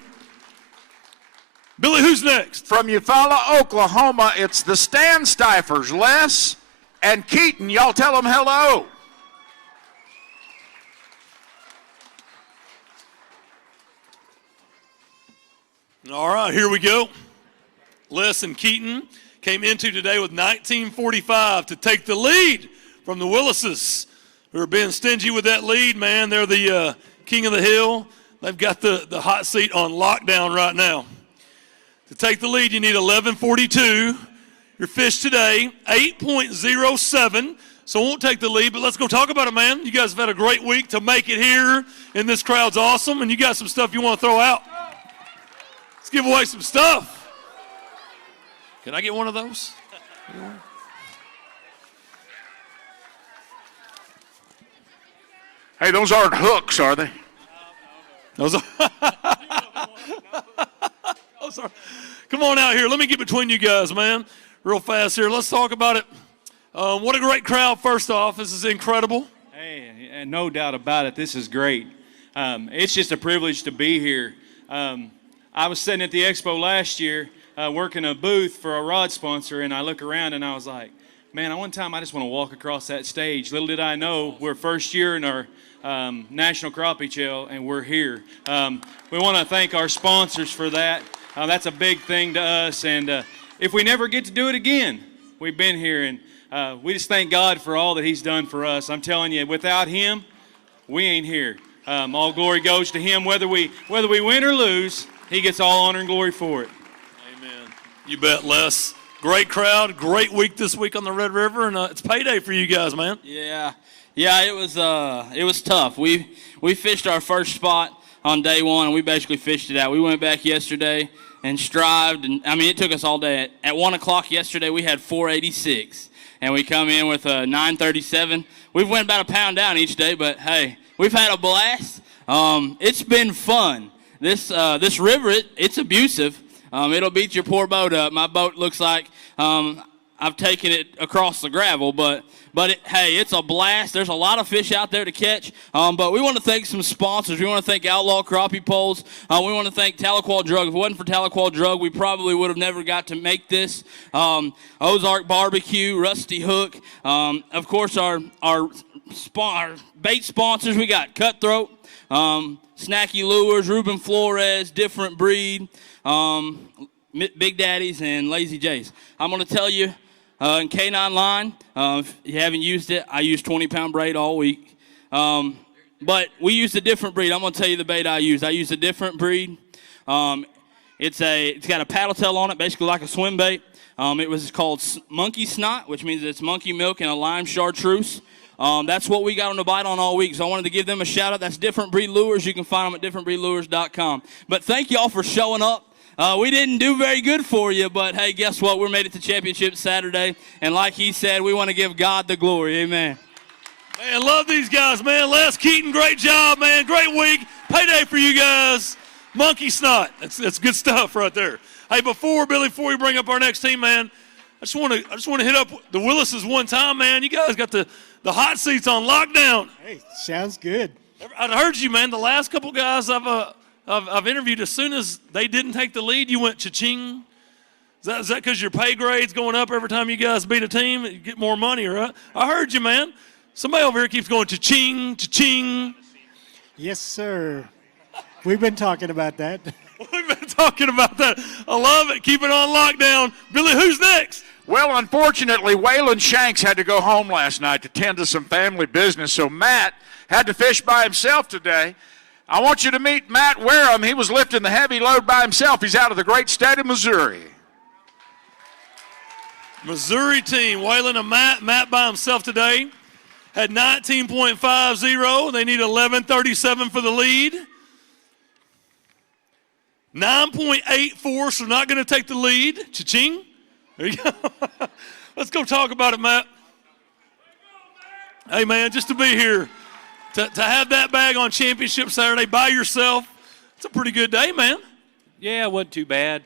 Billy, who's next? From Eufaula, Oklahoma, it's the Standstiffers, Les and Keaton. Y'all tell them hello. All right, here we go. Les and Keaton came into today with 1945 to take the lead from the Willises, who are being stingy with that lead, man. They're the king of the hill. They've got the hot seat on lockdown right now. To take the lead, you need 11:42. Your fish today, 8.07. So won't take the lead, but let's go talk about it, man. You guys have had a great week to make it here, and this crowd's awesome, and you got some stuff you want to throw out. Let's give away some stuff. Can I get one of those? Hey, those aren't hooks, are they? Those are. Oh, sorry. Come on out here. Let me get between you guys, man, real fast here. Let's talk about it. What a great crowd, first off. This is incredible. Hey, no doubt about it. This is great. It's just a privilege to be here. I was sitting at the expo last year working a booth for a rod sponsor, and I look around and I was like, man, one time I just want to walk across that stage. Little did I know we're first year in our National Crappie Trail, and we're here. We want to thank our sponsors for that. That's a big thing to us, and if we never get to do it again, we've been here, and we just thank God for all that He's done for us. I'm telling you, without Him, we ain't here. All glory goes to Him, whether we win or lose. He gets all honor and glory for it. Amen. You bet, Les. Great crowd, great week this week on the Red River, and it's payday for you guys, man. Yeah, it was tough. We fished our first spot on day one, and we basically fished it out. We went back yesterday and strived, and I mean, it took us all day. At 1 o'clock yesterday, we had 486, and we come in with a 937. We've went about a pound down each day, but hey, we've had a blast. It's been fun. This river, it's abusive. It'll beat your poor boat up. My boat looks like I've taken it across the gravel, but hey, it's a blast. There's a lot of fish out there to catch, but we want to thank some sponsors. We want to thank Outlaw Crappie Poles. We want to thank Tahlequah Drug. If it wasn't for Tahlequah Drug, we probably would have never got to make this. Ozark Barbecue, Rusty Hook. Of course, our bait sponsors, we got Cutthroat, Snacky Lures, Ruben Flores, Different Breed, Big Daddies, and Lazy J's. I'm going to tell you, in K9 line, if you haven't used it, I use 20-pound braid all week. But we used a different breed. I'm going to tell you the bait I used. I used a different breed. It's got a paddle tail on it, basically like a swim bait. It was called Monkey Snot, which means it's monkey milk and a lime chartreuse. That's what we got on the bite on all week, so I wanted to give them a shout-out. That's Different Breed Lures. You can find them at differentbreedlures.com. But thank y'all for showing up. We didn't do very good for you, but, hey, guess what? We made it to championship Saturday, and like he said, we want to give God the glory. Amen. Man, love these guys, man. Les Keaton, great job, man. Great week. Payday for you guys. Monkey Snot. That's good stuff right there. Hey, before we bring up our next team, man, I just want to hit up the Willises one time, man. You guys got the hot seats on lockdown. Hey, sounds good. I heard you, man. The last couple guys I've interviewed, as soon as they didn't take the lead, you went cha-ching. Is that because your pay grade's going up every time you guys beat a team? You get more money, right? I heard you, man. Somebody over here keeps going cha-ching, cha-ching. Yes, sir. We've been talking about that. We've been talking about that. I love it. Keep it on lockdown. Billy, who's next? Well, unfortunately, Waylon Shanks had to go home last night to tend to some family business, so Matt had to fish by himself today. I want you to meet Matt Wareham. He was lifting the heavy load by himself. He's out of the great state of Missouri. Missouri team, Waylon and Matt by himself today. Had 19.50. They need 11.37 for the lead. 9.84, so not going to take the lead. Cha-ching. There you go. Let's go talk about it, Matt. Hey, man, just to be here, to have that bag on championship Saturday by yourself, it's a pretty good day, man. Yeah, it wasn't too bad.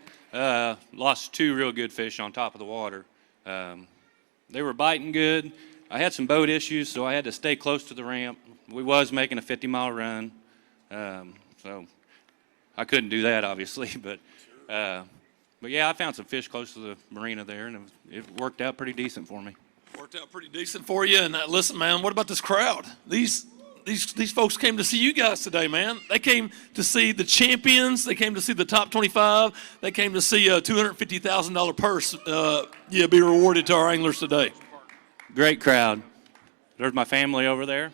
Lost 2 real good fish on top of the water. They were biting good. I had some boat issues, so I had to stay close to the ramp. We was making a 50-mile run, so I couldn't do that, obviously. But But yeah, I found some fish close to the marina there, and it worked out pretty decent for me. Worked out pretty decent for you. And listen, man, what about this crowd? These folks came to see you guys today, man. They came to see the champions. They came to see the top 25. They came to see a $250,000 purse be rewarded to our anglers today. Great crowd. There's my family over there.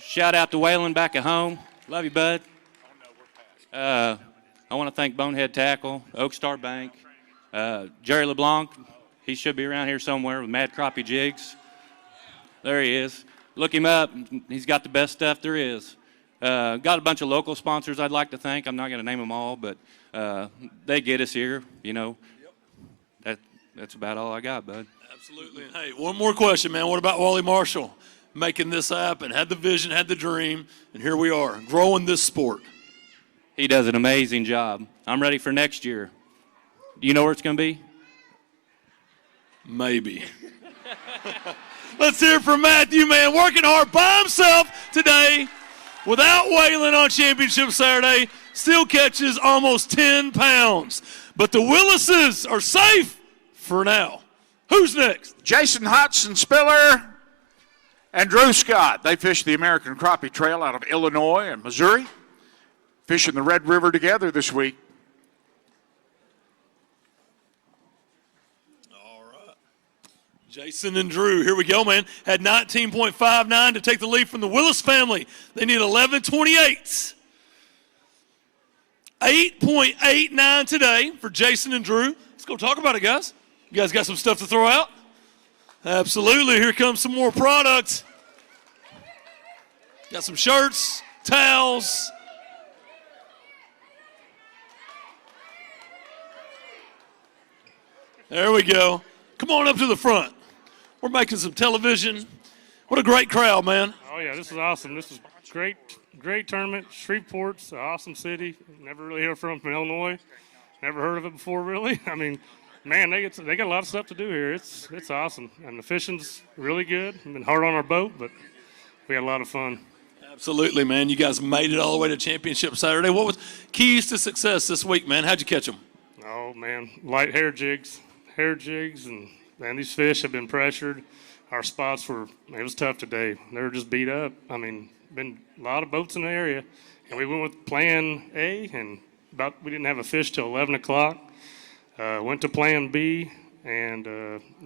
Shout out to Waylon back at home. Love you, bud. I want to thank Bonehead Tackle, Oak Star Bank, Jerry LeBlanc. He should be around here somewhere with Mad Crappie Jigs. There he is. Look him up. He's got the best stuff there is. Got a bunch of local sponsors I'd like to thank. I'm not going to name them all, but they get us here. You know, that's about all I got, bud. Absolutely. And hey, one more question, man. What about Wally Marshall making this happen? Had the vision, had the dream, and here we are, growing this sport. He does an amazing job. I'm ready for next year. Do you know where it's going to be? Maybe. Let's hear it from Matthew, man, working hard by himself today without Waylon on Championship Saturday. Still catches almost 10 pounds. But the Willises are safe for now. Who's next? Jason Hodson Spiller and Drew Scott. They fish the American Crappie Trail out of Illinois and Missouri. Fishing the Red River together this week. All right. Jason and Drew, here we go, man. Had 19.59 to take the lead from the Willis family. They need 11.28. 8.89 today for Jason and Drew. Let's go talk about it, guys. You guys got some stuff to throw out? Absolutely. Here comes some more products. Got some shirts, towels. There we go. Come on up to the front. We're making some television. What a great crowd, man. Oh, yeah, this is awesome. This is great tournament. Shreveport's an awesome city. Never really heard from Illinois. Never heard of it before, really. I mean, man, they got a lot of stuff to do here. It's awesome. And the fishing's really good. It's been hard on our boat, but we had a lot of fun. Absolutely, man. You guys made it all the way to Championship Saturday. What was keys to success this week, man? How'd you catch them? Oh, man, light hair jigs, and these fish have been pressured. Our spots it was tough today. They were just beat up. I mean, been a lot of boats in the area. And we went with plan A, and we didn't have a fish till 11 o'clock. Went to plan B, and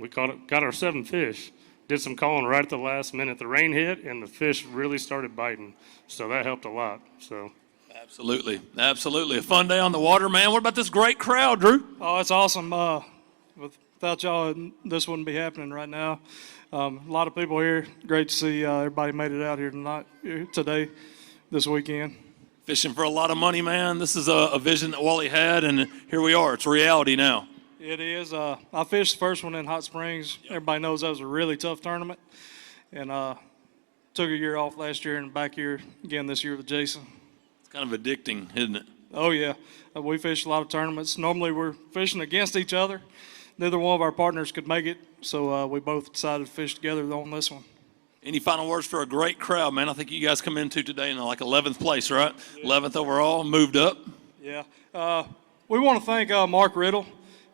we got our 7 fish. Did some calling right at the last minute. The rain hit, and the fish really started biting. So that helped a lot. So. Absolutely. A fun day on the water, man. What about this great crowd, Drew? Oh, it's awesome. Without y'all, this wouldn't be happening right now. A lot of people here. Great to see everybody made it out here today, this weekend. Fishing for a lot of money, man. This is a vision that Wally had, and here we are. It's reality now. It is. I fished the first one in Hot Springs. Everybody knows that was a really tough tournament. And took a year off last year and back here again this year with Jason. It's kind of addicting, isn't it? Oh, yeah. We fished a lot of tournaments. Normally we're fishing against each other. Neither one of our partners could make it, so we both decided to fish together on this one. Any final words for a great crowd, man? I think you guys come into today in like 11th place, right? Yeah. 11th overall, moved up. Yeah. We want to thank Mark Riddle.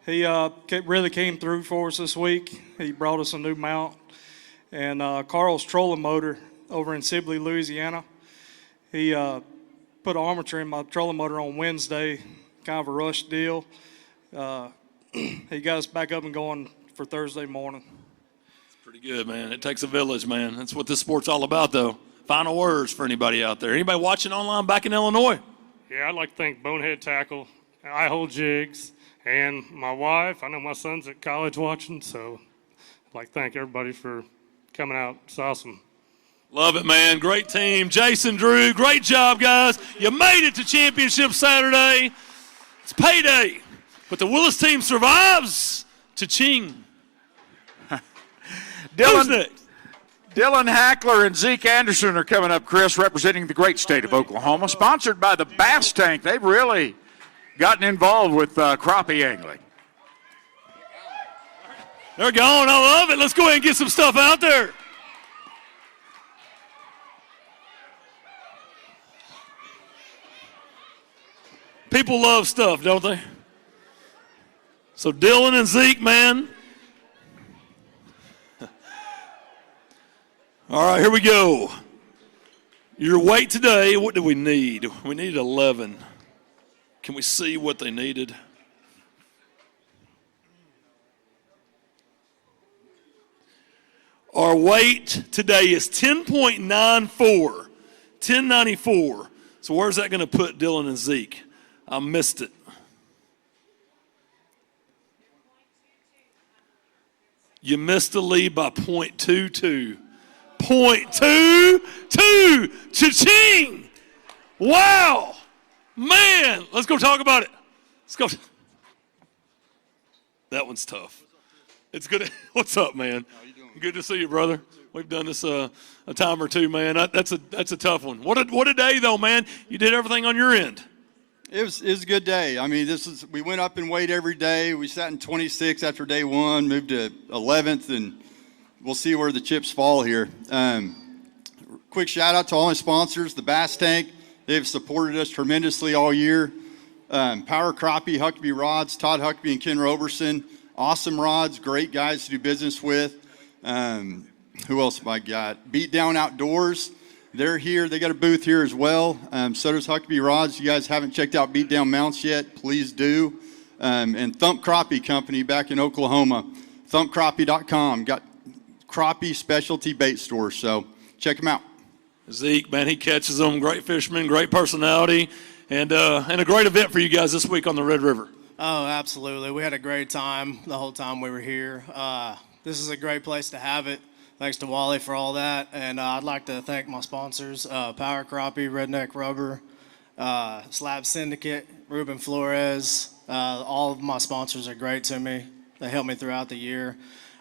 He really came through for us this week. He brought us a new mount. And Carl's trolling motor over in Sibley, Louisiana. He put an armature in my trolling motor on Wednesday, kind of a rush deal. He got us back up and going for Thursday morning. Pretty good, man. It takes a village, man. That's what this sport's all about, though. Final words for anybody out there. Anybody watching online back in Illinois? Yeah, I'd like to thank Bonehead Tackle, I Hold Jigs, and my wife. I know my son's at college watching, so I'd like to thank everybody for coming out. It's awesome. Love it, man. Great team. Jason, Drew, great job, guys. You made it to Championship Saturday. It's payday. But the Willis team survives. Cha-ching. Who's next? Dylan Hackler and Zeke Anderson are coming up, Chris, representing the great state of Oklahoma, sponsored by the Bass Tank. They've really gotten involved with crappie angling. They're going. I love it. Let's go ahead and get some stuff out there. People love stuff, don't they? So Dylan and Zeke, man. All right, here we go. Your weight today, what do we need? We need 11. Can we see what they needed? Our weight today is 10.94, 1094. So where's that going to put Dylan and Zeke? I missed it. You missed the lead by 0.22. 0.22. Cha-ching. Wow. Man, let's go talk about it. Let's go. That one's tough. It's good. What's up, man? Good to see you, brother. We've done this a time or two, man. That's a tough one. What a day, though, man. You did everything on your end. It was a good day. I mean, we went up in weight every day. We sat in 26 after day one, moved to 11th, and we'll see where the chips fall here. Quick shout out to all my sponsors, the Bass Tank. They've supported us tremendously all year. Power Crappie, Huckabee Rods, Todd Huckabee and Ken Roberson. Awesome rods, great guys to do business with. Who else have I got? Beat Down Outdoors. They're here. They got a booth here as well. So does Huckabee Rods. You guys haven't checked out Beat Down Mounts yet, please do. And Thump Crappie Company back in Oklahoma. ThumpCrappie.com. Got crappie specialty bait stores, so check them out. Zeke, man, he catches them. Great fisherman, great personality, and a great event for you guys this week on the Red River. Oh, absolutely. We had a great time the whole time we were here. This is a great place to have it. Thanks to Wally for all that. And I'd like to thank my sponsors, Power Crappie, Redneck Rubber, Slab Syndicate, Ruben Flores. All of my sponsors are great to me. They help me throughout the year.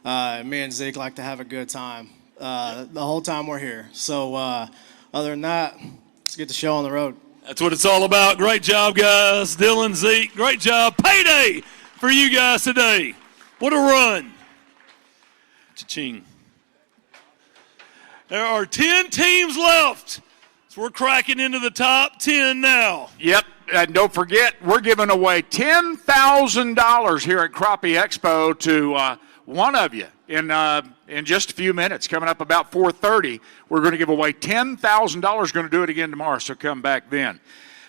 Me and Zeke like to have a good time the whole time we're here. So other than that, let's get the show on the road. That's what it's all about. Great job, guys. Dylan, Zeke, great job. Payday for you guys today. What a run. Cha-ching. There are 10 teams left. So we're cracking into the top 10 now. Yep, and don't forget, we're giving away $10,000 here at Crappie Expo to one of you in just a few minutes. Coming up about 4:30, we're going to give away $10,000. Going to do it again tomorrow, so come back then.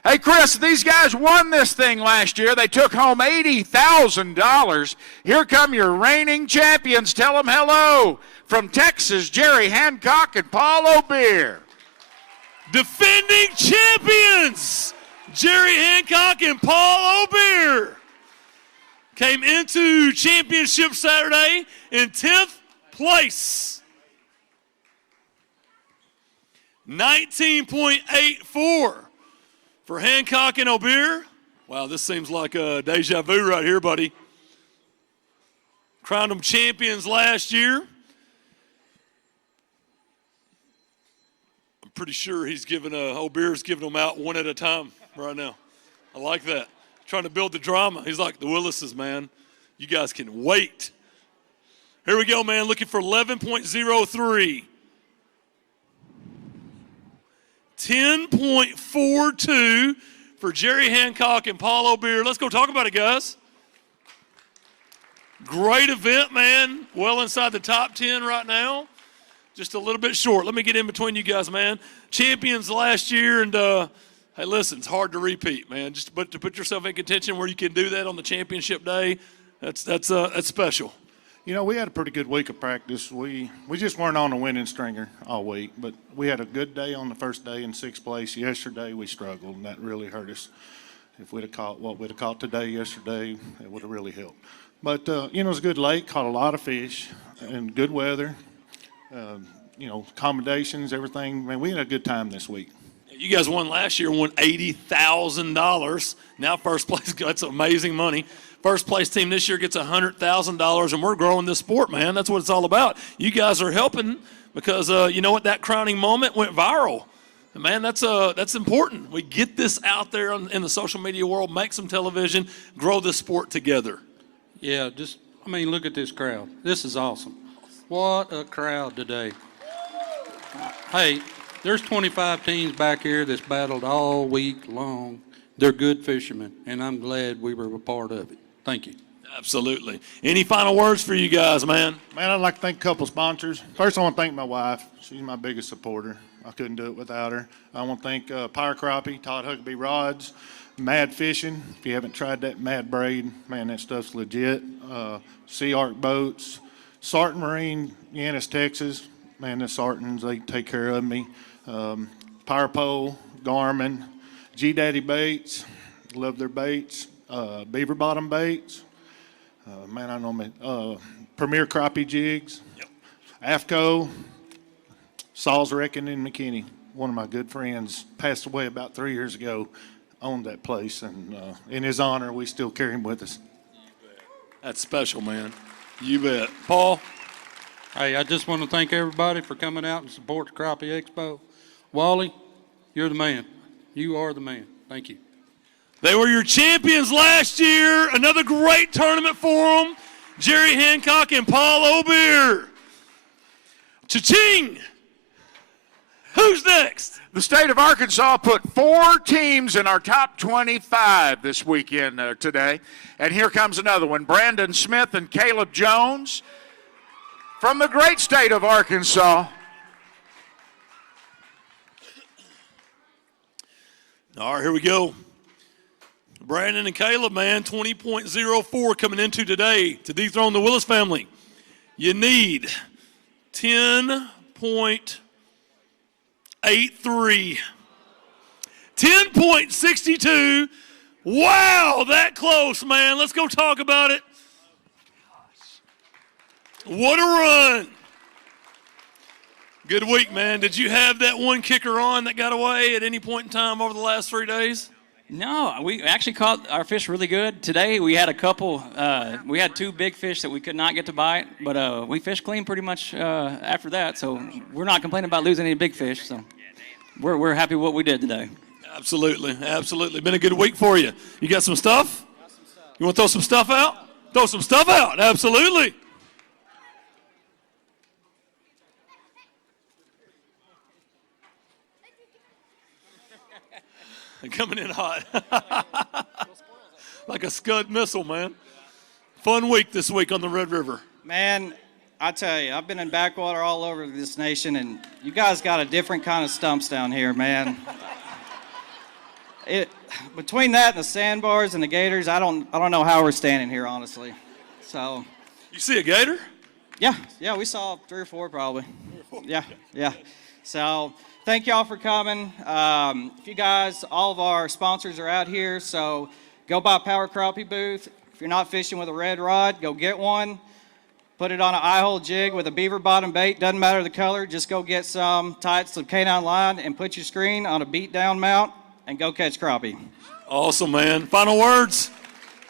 Hey, Chris, these guys won this thing last year. They took home $80,000. Here come your reigning champions. Tell them hello. From Texas, Jerry Hancock and Paul O'Beer. Defending champions, Jerry Hancock and Paul O'Beer came into championship Saturday in 10th place. 19.84 for Hancock and O'Beer. Wow, this seems like a deja vu right here, buddy. Crowned them champions last year. I'm pretty sure O'Beer's giving them out one at a time right now. I like that. Trying to build the drama. He's like the Willises, man. You guys can wait. Here we go, man. Looking for 11.03. 10.42 for Jerry Hancock and Paul O'Beer. Let's go talk about it, guys. Great event, man. Well inside the top 10 right now. Just a little bit short. Let me get in between you guys, man. Champions last year, and hey, listen, it's hard to repeat, man. But to put yourself in contention where you can do that on the championship day, that's special. You know, we had a pretty good week of practice. We just weren't on a winning stringer all week, but we had a good day on the first day in sixth place. Yesterday we struggled, and that really hurt us. If we'd have caught what we'd have caught today, yesterday, it would have really helped. But, you know, it was a good lake, caught a lot of fish, and good weather. You know, accommodations, everything. Man, we had a good time this week. You guys won last year, won $80,000. Now first place, that's amazing money. First place team this year gets $100,000, and we're growing this sport, man. That's what it's all about. You guys are helping because you know what? That crowning moment went viral. And man, that's important. We get this out there in the social media world, make some television, grow this sport together. Yeah, look at this crowd. This is awesome. What a crowd today. Hey, there's 25 teams back here that's battled all week long. They're good fishermen, and I'm glad we were a part of it. Thank you. Absolutely. Any final words for you guys, man? Man, I'd like to thank a couple sponsors. First, I want to thank my wife. She's my biggest supporter. I couldn't do it without her. I want to thank Power Crappie, Todd Huckabee Rods, Mad Fishing. If you haven't tried that Mad Braid, man, that stuff's legit. Sea Arc Boats, Sarton Marine, Yanis, Texas. Man, the Sartons, they take care of me. Power Pole, Garmin, G Daddy Baits, love their baits. Beaver Bottom Baits. Man, I know me. Premier Crappie Jigs. AFCO. Saul's Wrecking in McKinney. One of my good friends passed away about 3 years ago, owned that place, and in his honor, we still carry him with us. That's special, man. You bet. Paul? Hey, I just want to thank everybody for coming out and support the Crappie Expo. Wally, you're the man. You are the man. Thank you. They were your champions last year. Another great tournament for them. Jerry Hancock and Paul Obeer. Cha-ching! Who's next? The state of Arkansas put 4 teams in our top 25 this weekend today. And here comes another one. Brandon Smith and Caleb Jones from the great state of Arkansas. All right, here we go. Brandon and Caleb, man, 20.04 coming into today to dethrone the Willis family. You need 10.83. 10.62. Wow, that close, man. Let's go talk about it. What a run. Good week, man. Did you have that one kicker on that got away at any point in time over the last 3 days? No, we actually caught our fish really good. Today we had a couple, we had 2 big fish that we could not get to bite, but we fished clean pretty much after that, so we're not complaining about losing any big fish, so we're happy with what we did today. Absolutely, absolutely. Been a good week for you. You got some stuff? You want to throw some stuff out? Throw some stuff out, absolutely. Coming in hot. Like a Scud missile, man. Fun week this week on the Red River. Man, I tell you, I've been in backwater all over this nation, and you guys got a different kind of stumps down here, man. Between that and the sandbars and the gators, I don't know how we're standing here, honestly. So. You see a gator? Yeah, we saw 3 or 4 probably. Yeah. So. Thank y'all for coming. If you guys, all of our sponsors are out here, so go by Power Crappie booth. If you're not fishing with a red rod, go get one. Put it on an eye-hole jig with a beaver bottom bait. Doesn't matter the color. Just go get some, tie it to the K9 line, and put your screen on a beat-down mount, and go catch crappie. Awesome, man. Final words?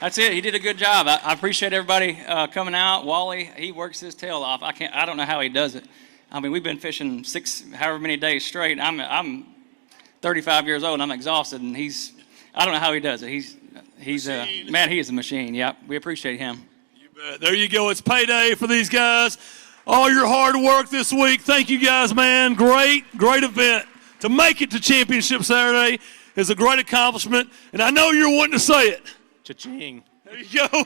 That's it. He did a good job. I appreciate everybody coming out. Wally, he works his tail off. I don't know how he does it. I mean, we've been fishing however many days straight. I'm 35 years old and I'm exhausted, and I don't know how he does it. Man, he is a machine. Yep, we appreciate him. You bet. There you go. It's payday for these guys. All your hard work this week. Thank you guys, man. Great event. To make it to Championship Saturday is a great accomplishment, and I know you're wanting to say it. Cha-ching. There you go.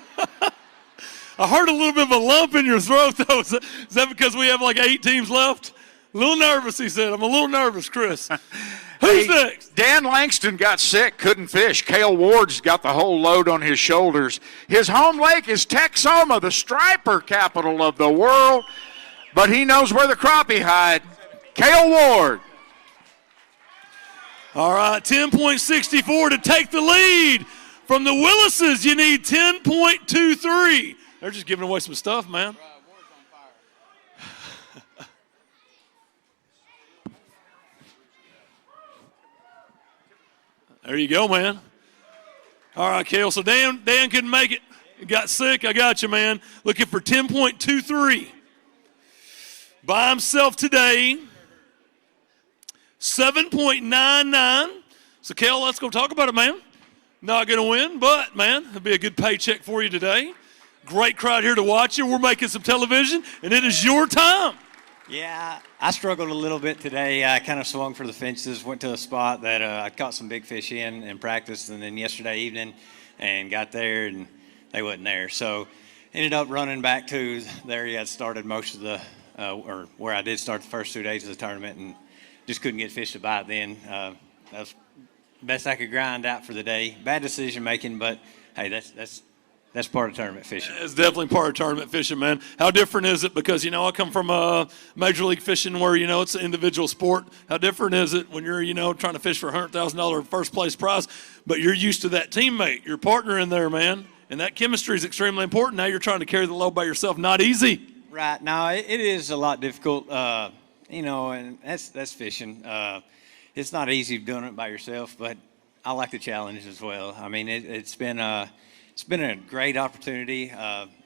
I heard a little bit of a lump in your throat, though. Is that because we have like 8 teams left? A little nervous, he said. I'm a little nervous, Chris. Who's next? Dan Langston got sick, couldn't fish. Cale Ward's got the whole load on his shoulders. His home lake is Texoma, the striper capital of the world, but he knows where the crappie hide. Cale Ward. All right, 10.64 to take the lead. From the Willises, you need 10.23. They're just giving away some stuff, man. There you go, man. All right, Cale. So Dan couldn't make it. He got sick. I got you, man. Looking for 10.23. By himself today, 7.99. So, Cale, let's go talk about it, man. Not going to win, but, man, it'll be a good paycheck for you today. Great crowd here to watch you. We're making some television, and it is your time. Yeah, I struggled a little bit today. I kind of swung for the fences, went to a spot that I caught some big fish in practice, and then yesterday evening and got there and they wasn't there. So ended up running back to the area I'd started most of the, or where I did start the first 2 days of the tournament, and just couldn't get fish to bite then. That was the best I could grind out for the day. Bad decision making, but hey, that's part of tournament fishing. It's definitely part of tournament fishing, man. How different is it? Because, I come from Major League Fishing where, it's an individual sport. How different is it when you're, trying to fish for a $100,000 first place prize, but you're used to that teammate, your partner in there, man. And that chemistry is extremely important. Now you're trying to carry the load by yourself. Not easy. Right. Now, it is a lot difficult, and that's fishing. It's not easy doing it by yourself, but I like the challenge as well. I mean, it's been a great opportunity.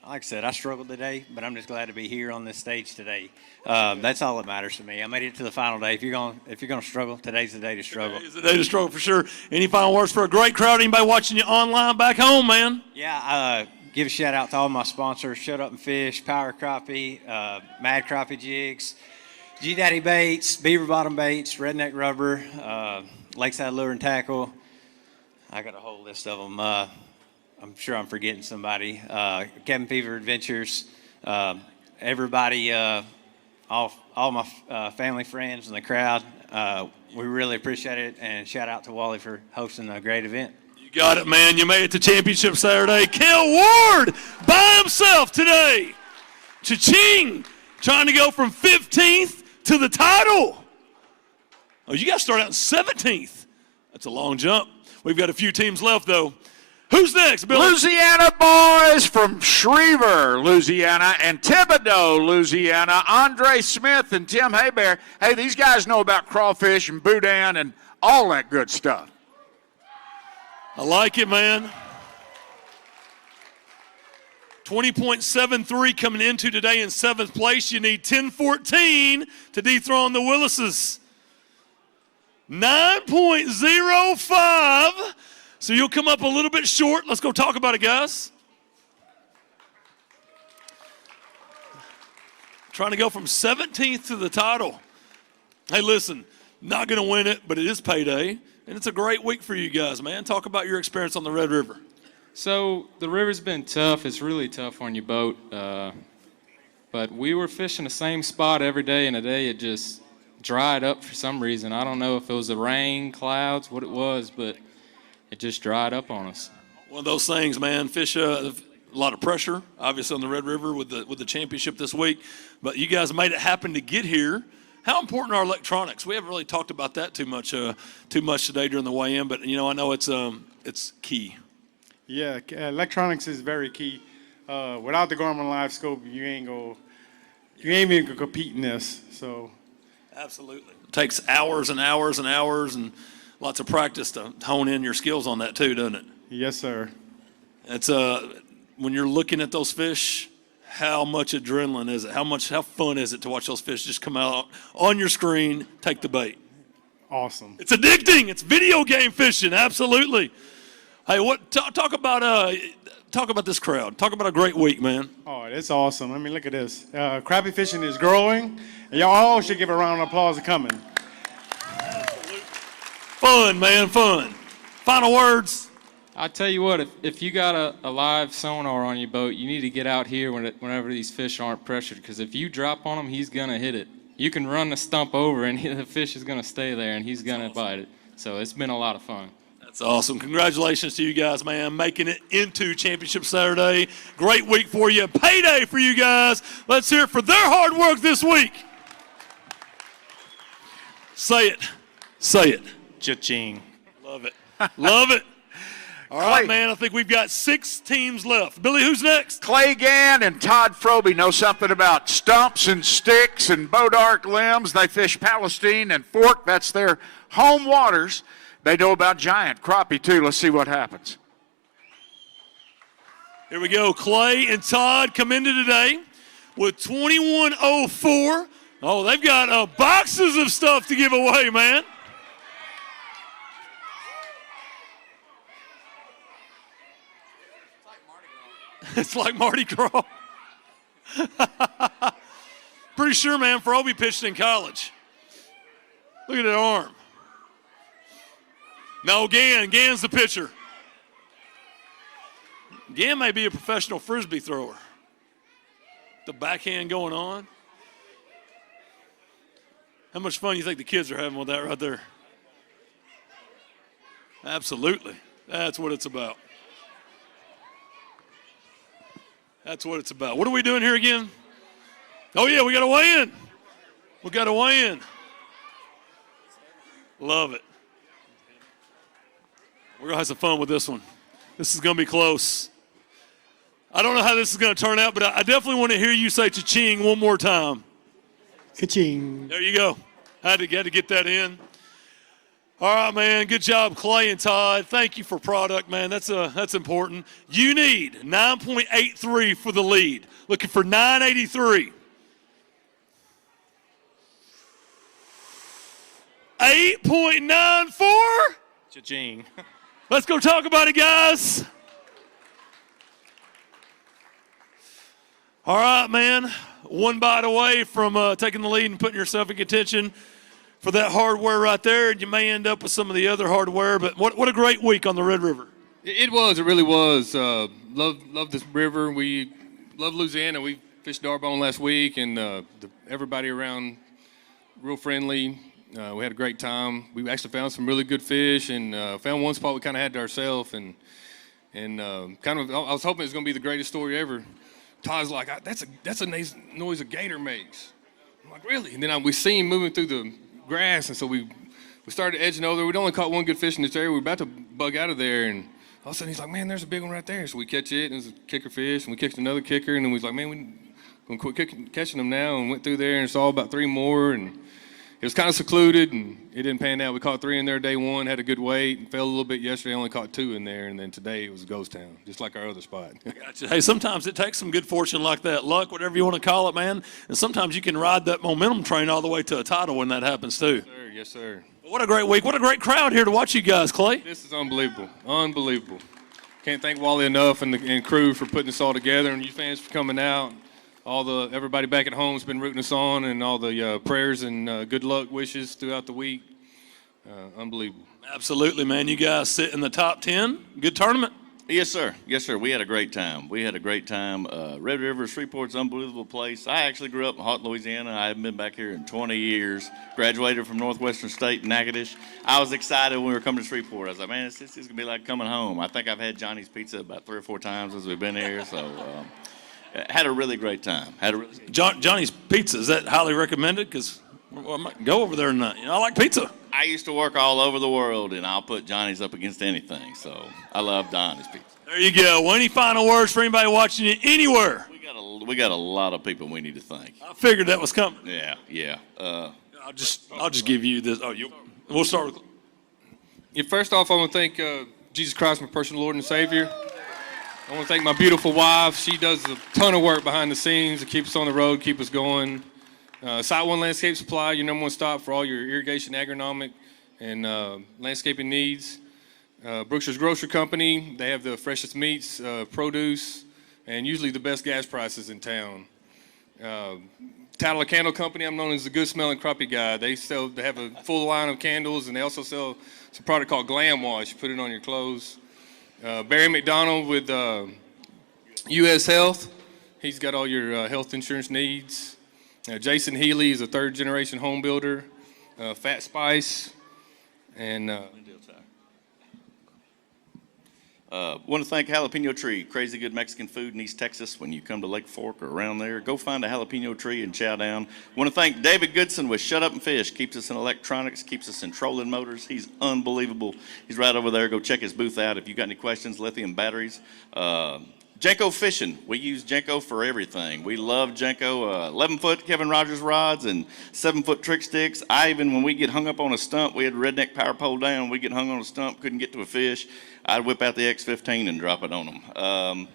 Like I said, I struggled today, but I'm just glad to be here on this stage today. That's all that matters to me. I made it to the final day. If you're gonna struggle, today's the day to struggle. Today's the day to struggle for sure. Any final words for a great crowd? Anybody watching you online back home, man? Yeah, give a shout out to all my sponsors: Shut Up and Fish, Power Crappie, Mad Crappie Jigs, G Daddy Baits, Beaver Bottom Baits, Redneck Rubber, Lakeside Lure and Tackle. I got a whole list of them. I'm sure I'm forgetting somebody. Kevin Fever Adventures, everybody, all my family, friends, and the crowd. We really appreciate it, and shout out to Wally for hosting a great event. You got it, man. You made it to Championship Saturday. Kel Ward by himself today. Cha-ching! Trying to go from 15th to the title. Oh, you got to start out in 17th. That's a long jump. We've got a few teams left, though. Who's next, Billy? Louisiana boys from Schriever, Louisiana, and Thibodaux, Louisiana. Andre Smith and Tim Hebert. Hey, these guys know about crawfish and boudin and all that good stuff. I like it, man. 20.73 coming into today in 7th place. You need 10-14 to dethrone the Willises. 9.05. So you'll come up a little bit short. Let's go talk about it, guys. Trying to go from 17th to the title. Hey, listen, not going to win it, but it is payday, and it's a great week for you guys, man. Talk about your experience on the Red River. So the river's been tough. It's really tough on your boat. But we were fishing the same spot every day, and today it just dried up for some reason. I don't know if it was the rain, clouds, what it was, but it just dried up on us. One of those things, man. Fish, a lot of pressure, obviously, on the Red River with the championship this week. But you guys made it happen to get here. How important are electronics? We haven't really talked about that too much today during the weigh-in. But I know it's key. Yeah, electronics is very key. Without the Garmin Live Scope, you ain't even gonna compete in this. So, absolutely, it takes hours and hours and hours and lots of practice to hone in your skills on that too, doesn't it? Yes, sir. It's when you're looking at those fish, how much adrenaline is it? How fun is it to watch those fish just come out on your screen, take the bait? Awesome. It's addicting. It's video game fishing. Absolutely. Hey, talk about this crowd. Talk about a great week, man. Oh, it's awesome. I mean, look at this. Crappie fishing is growing, and y'all all should give a round of applause for coming. Fun, man, fun. Final words. I tell you what, if you got a live sonar on your boat, you need to get out here whenever these fish aren't pressured, because if you drop on him, he's going to hit it. You can run the stump over, and the fish is going to stay there, and he's going to bite it. So it's been a lot of fun. That's awesome. Congratulations to you guys, man, making it into Championship Saturday. Great week for you. Payday for you guys. Let's hear it for their hard work this week. Say it. Say it. Cha-ching. Love it. Love it. All right, man, I think we've got 6 teams left. Billy, who's next? Clay Gann and Todd Froby know something about stumps and sticks and boat arc limbs. They fish Palestine and Fork. That's their home waters. They know about giant crappie, too. Let's see what happens. Here we go. Clay and Todd come into today with 21.04. Oh, they've got boxes of stuff to give away, man. It's like Mardi Gras. Pretty sure, man, Froby pitched in college. Look at that arm. No, Gann's the pitcher. Gam may be a professional Frisbee thrower. The backhand going on. How much fun do you think the kids are having with that right there? Absolutely. That's what it's about. That's what it's about. What are we doing here again? Oh, yeah, we got to weigh in. We got to weigh in. Love it. We're going to have some fun with this one. This is going to be close. I don't know how this is going to turn out, but I definitely want to hear you say cha-ching one more time. Ka-ching. There you go. Had to get that in. All right, man. Good job, Clay and Todd. Thank you for product, man. That's important. You need 9.83 for the lead. Looking for 983. 8.94. Cha-ching. Let's go talk about it, guys. All right, man. One bite away from taking the lead and putting yourself in contention for that hardware right there, and you may end up with some of the other hardware, but what a great week on the Red River. It really was. Love this river. We love Louisiana. We fished Darbone last week, and everybody around real friendly. We had a great time. We actually found some really good fish, and found one spot we kind of had to ourselves, and I was hoping it was going to be the greatest story ever. Todd's like, that's a noise a gator makes. I'm like, really? And then we see him moving through the grass, and so we started edging over there. We'd only caught one good fish in this area. We were about to bug out of there, and all of a sudden he's like, man, there's a big one right there. So we catch it, and it was a kicker fish, and we catch another kicker, and then we was like, man, we're going to quit catching them now, and went through there and saw about 3 more, and it was kind of secluded, and it didn't pan out. We caught 3 in there day one, had a good weight, and fell a little bit yesterday, only caught 2 in there, and then today it was a ghost town, just like our other spot. Gotcha. Hey, sometimes it takes some good fortune like that, luck, whatever you want to call it, man, and sometimes you can ride that momentum train all the way to a title when that happens, too. Yes, sir. What a great week. What a great crowd here to watch you guys, Clay. This is unbelievable. Unbelievable. Can't thank Wally enough and crew for putting this all together, and you fans for coming out. Everybody back at home has been rooting us on, and all the prayers and good luck wishes throughout the week. Unbelievable. Absolutely, man. You guys sit in the top 10. Good tournament. Yes, sir. Yes, sir. We had a great time. Red River, Shreveport's an unbelievable place. I actually grew up in Houghton, Louisiana. I haven't been back here in 20 years. Graduated from Northwestern State in Natchitoches. I was excited when we were coming to Shreveport. I was like, man, this is going to be like coming home. I think I've had Johnny's Pizza about 3 or 4 times as we've been here. So had a really great time. Johnny's Pizza, is that highly recommended? Because I might go over there tonight. I like pizza. I used to work all over the world, and I'll put Johnny's up against anything. So I love Johnny's Pizza. There you go. Well, any final words for anybody watching you anywhere? We got a lot of people we need to thank. I figured that was coming. Yeah. I'll just give you this. We'll start with. Yeah, first off, I want to thank Jesus Christ, my personal Lord and Savior. I want to thank my beautiful wife. She does a ton of work behind the scenes to keep us on the road, keep us going. Site One Landscape Supply, your #1 stop for all your irrigation, agronomic, and landscaping needs. Brookshire's Grocery Company, they have the freshest meats, produce, and usually the best gas prices in town. Tattle Candle Company, I'm known as the good smelling crappie guy. They have a full line of candles, and they also sell some product called Glam Wash. You put it on your clothes. Barry McDonald with U.S. Health. He's got all your health insurance needs. Jason Healy is a 3rd-generation home builder. Fat Spice. And want to thank Jalapeno Tree, crazy good Mexican food in East Texas. When you come to Lake Fork or around there, go find a jalapeno tree and chow down. Want to thank David Goodson with Shut Up and Fish, keeps us in electronics, keeps us in trolling motors. He's unbelievable. He's right over there. Go check his booth out if you got any questions. Lithium batteries. Jenko Fishing. We use Jenko for everything. We love Jenko. 11-foot Kevin Rogers rods and 7-foot trick sticks. When we get hung up on a stump, we had redneck power pole down. We get hung on a stump, couldn't get to a fish. I'd whip out the X15 and drop it on them.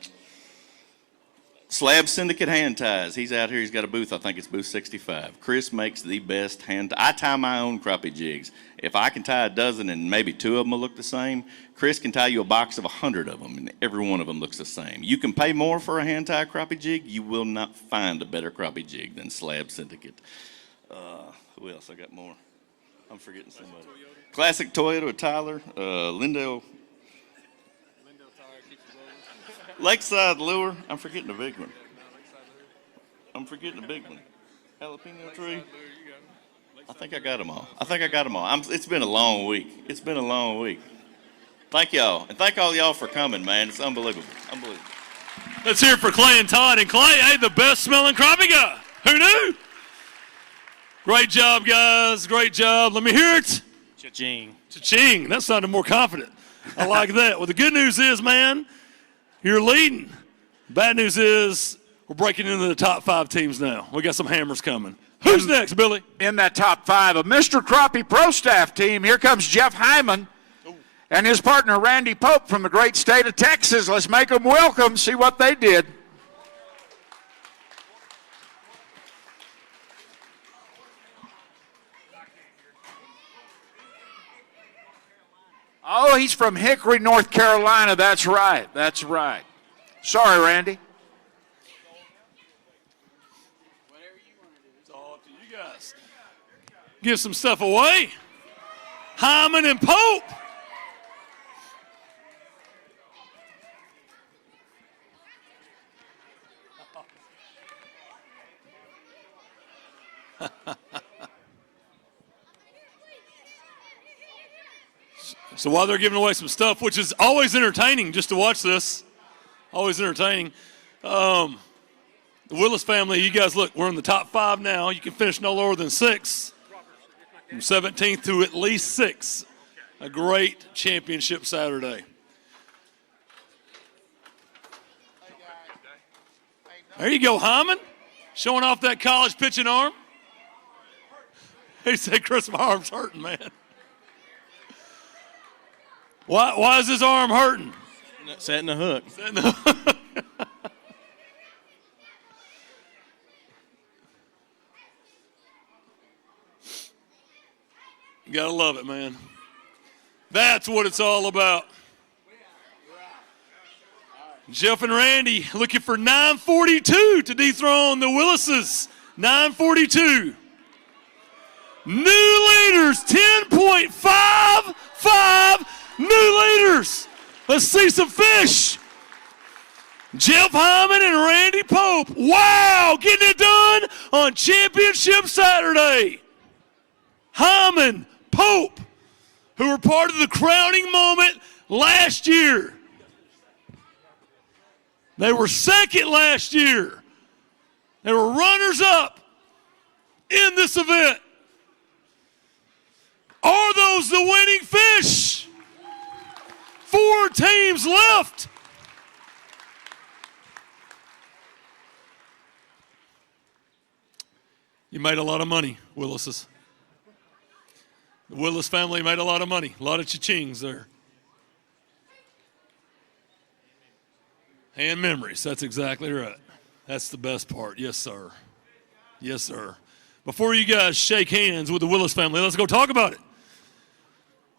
Slab Syndicate hand ties. He's out here. He's got a booth. I think it's booth 65. Chris makes the best hand ties. I tie my own crappie jigs. If I can tie a dozen and maybe 2 of them will look the same, Chris can tie you a box of 100 of them, and every one of them looks the same. You can pay more for a hand tie crappie jig. You will not find a better crappie jig than Slab Syndicate. Who else? I got more. I'm forgetting somebody. Classic Toyota with Tyler. Lindell. Lakeside Lure. I'm forgetting the big one. Jalapeno tree. I think I got them all. It's been a long week. Thank y'all. And thank all y'all for coming, man. It's unbelievable. Let's hear it for Clay and Todd. And Clay, hey, the best smelling crappie guy. Who knew? Great job, guys. Great job. Let me hear it. Cha-ching. Cha-ching. That sounded more confident. I like that. Well, the good news is, man, you're leading. Bad news is we're breaking into the top 5 teams now. We got some hammers coming. Who's next, Billy? In that top 5 of Mr. Crappie Pro Staff team, here comes Jeff Hyman and his partner Randy Pope from the great state of Texas. Let's make them welcome, see what they did. Oh, he's from Hickory, North Carolina. That's right. Sorry, Randy. It's all up to you guys. Give some stuff away. Hyman and Pope. So while they're giving away some stuff, which is always entertaining just to watch this, always entertaining. The Willis family, you guys look, we're in the top 5 now. You can finish no lower than 6. From 17th to at least 6. A great championship Saturday. There you go, Hyman. Showing off that college pitching arm. He said, Chris, my arm's hurting, man. Why is his arm hurting? Setting the hook. You gotta love it, man. That's what it's all about. Jeff and Randy looking for 942 to dethrone the Willises. 942. New leaders, 10.55 new leaders. Let's see some fish. Jeff Hyman and Randy Pope. Wow, getting it done on Championship Saturday. Hyman, Pope, who were part of the crowning moment last year. They were second last year. They were runners-up in this event. Are those the winning fish? 4 teams left. You made a lot of money, Willises. The Willis family made a lot of money. A lot of cha-chings there. And memories. That's exactly right. That's the best part. Yes, sir. Yes, sir. Before you guys shake hands with the Willis family, let's go talk about it.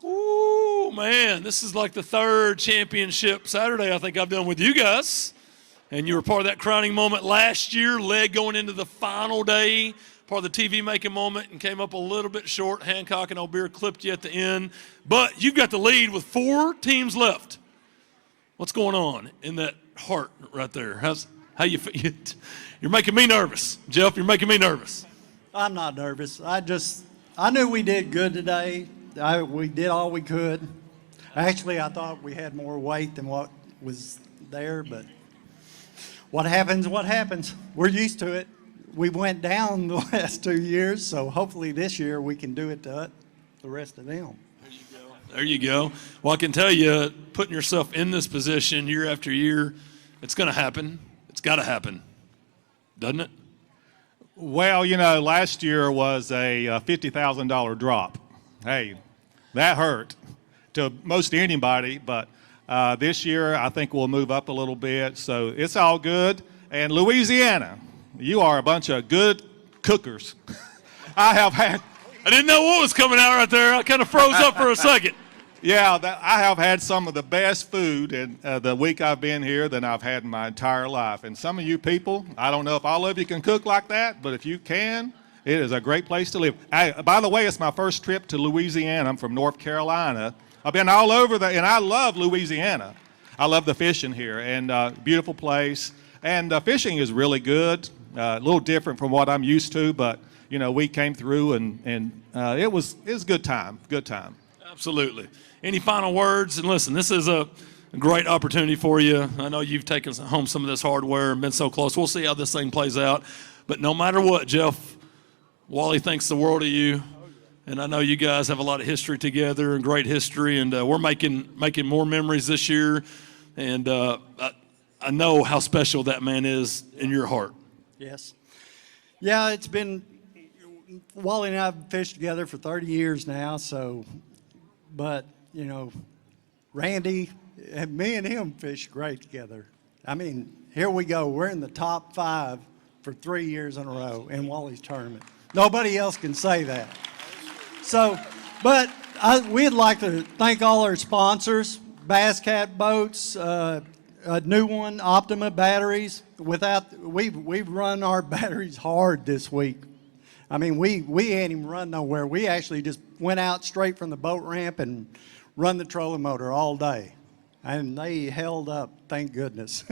Ooh, man, this is like the 3rd championship Saturday I think I've done with you guys. And you were part of that crowning moment last year, leg going into the final day, part of the TV making moment, and came up a little bit short. Hancock and O'Beer clipped you at the end. But you've got the lead with 4 teams left. What's going on in that heart right there? How you feel? You're making me nervous. Jeff, you're making me nervous. I'm not nervous. I knew we did good today. We did all we could. Actually, I thought we had more weight than what was there, but what happens, what happens. We're used to it. We went down the last 2 years, so hopefully this year we can do it to the rest of them. There you go. Well, I can tell you, putting yourself in this position year after year, it's going to happen. It's got to happen, doesn't it? Well, you know, last year was a $50,000 drop. Hey, that hurt to most anybody, but this year I think we'll move up a little bit, so it's all good. And Louisiana, you are a bunch of good cookers. I didn't know what was coming out right there. I kind of froze up for a second. Yeah, I have had some of the best food in the week I've been here than I've had in my entire life. And some of you people, I don't know if all of you can cook like that, but if you can, it is a great place to live. By the way, it's my first trip to Louisiana. I'm from North Carolina. I've been all over and I love Louisiana. I love the fishing here, and beautiful place. And fishing is really good, a little different from what I'm used to, but, you know, we came through, and it was a good time, good time. Absolutely. Any final words? And listen, this is a great opportunity for you. I know you've taken home some of this hardware and been so close. We'll see how this thing plays out. But no matter what, Jeff, Wally thinks the world of you. And I know you guys have a lot of history together and great history. And we're making more memories this year. And I know how special that man is in your heart. Yes. Yeah, it's been, Wally and I have fished together for 30 years now, so, but, you know, Randy, and me and him fish great together. I mean, here we go. We're in the top 5 for 3 years in a row in Wally's tournament. Nobody else can say that. So, but we'd like to thank all our sponsors, Bass Cat Boats, a new one, Optima Batteries. We've run our batteries hard this week. I mean, we ain't even run nowhere. We actually just went out straight from the boat ramp and run the trolling motor all day. And they held up, thank goodness.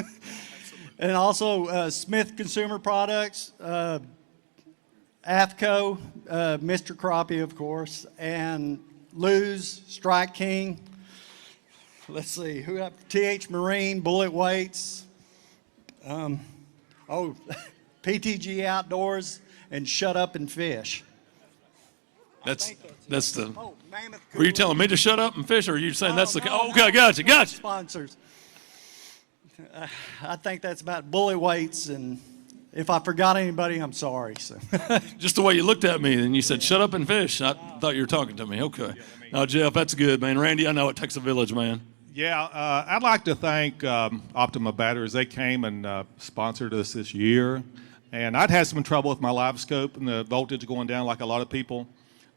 And also Smith Consumer Products, AFCO, Mr. Crappie, of course, and Lou's, Strike King. Let's see, who got TH Marine, Bullet Weights, PTG Outdoors, and Shut Up and Fish. That's the. Were you telling me to shut up and fish, or are you saying that's the? Oh, okay, gotcha. Sponsors. I think that's about Bullet Weights, and if I forgot anybody, I'm sorry. So. Just the way you looked at me and you said, shut up and fish. I thought you were talking to me. Okay. Now, Jeff, that's good, man. Randy, I know it takes a village, man. Yeah, I'd like to thank Optima Batteries. They came and sponsored us this year. And I'd had some trouble with my live scope and the voltage going down like a lot of people.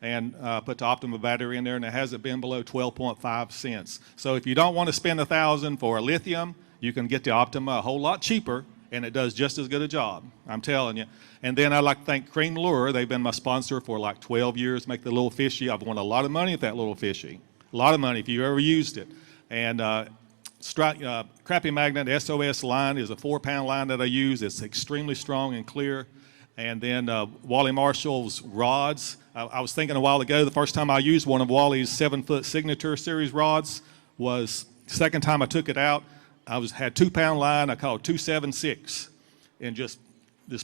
And put the Optima battery in there, and it hasn't been below 12.5 cents. So if you don't want to spend $1,000 for a lithium, you can get the Optima a whole lot cheaper, and it does just as good a job. I'm telling you. And then I'd like to thank Cream Lure. They've been my sponsor for like 12 years, make the little fishy. I've won a lot of money with that little fishy. A lot of money if you ever used it. And Crappie Magnet SOS line is a 4-pound line that I use. It's extremely strong and clear. And then Wally Marshall's rods. I was thinking a while ago, the first time I used one of Wally's 7-foot Signature Series rods was the second time I took it out. I had 2-pound line. I called 276 and just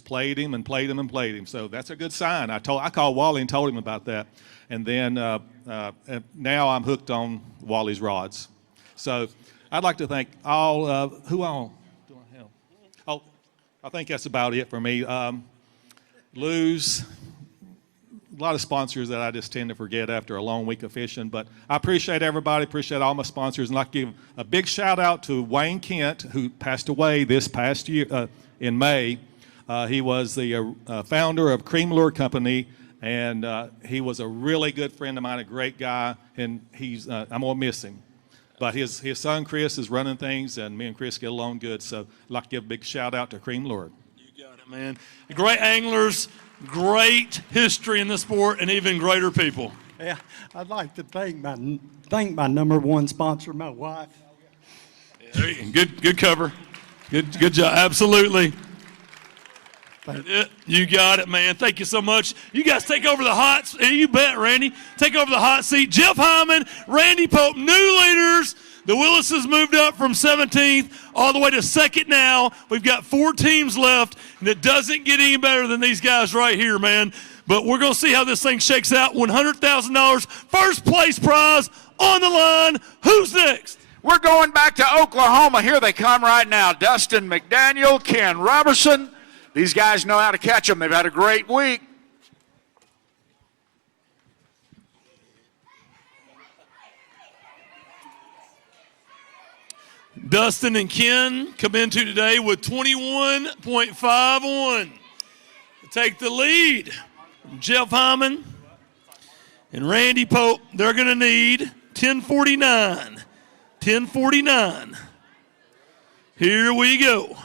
played him and played him and played him. So that's a good sign. I called Wally and told him about that. And then now I'm hooked on Wally's rods. So I'd like to thank all, who all do I have? Oh, I think that's about it for me. Lou's, a lot of sponsors that I just tend to forget after a long week of fishing, but I appreciate everybody, appreciate all my sponsors, and I'd like to give a big shout out to Wayne Kent, who passed away this past year in May. He was the founder of Cream Lure Company, and he was a really good friend of mine, a great guy, and I'm gonna miss him. But his son Chris is running things, and me and Chris get along good, so I'd like to give a big shout out to Cream Lure. You got it, man. Great anglers, great history in the sport, and even greater people. Yeah, I'd like to thank my #1 sponsor, my wife. Yeah, good cover. Good job. Absolutely. You got it, man. Thank you so much. You guys take over the hot seat. You bet, Randy. Take over the hot seat. Jeff Hyman, Randy Pope, new leaders. The Willises moved up from 17th all the way to 2nd now. We've got 4 teams left, and it doesn't get any better than these guys right here, man. But we're going to see how this thing shakes out. $100,000, first place prize on the line. Who's next? We're going back to Oklahoma. Here they come right now. Dustin McDaniel, Ken Robertson. These guys know how to catch them. They've had a great week. Dustin and Ken come into today with 21.51. Take the lead. Jeff Hyman and Randy Pope, they're going to need 1049. 1049. Here we go.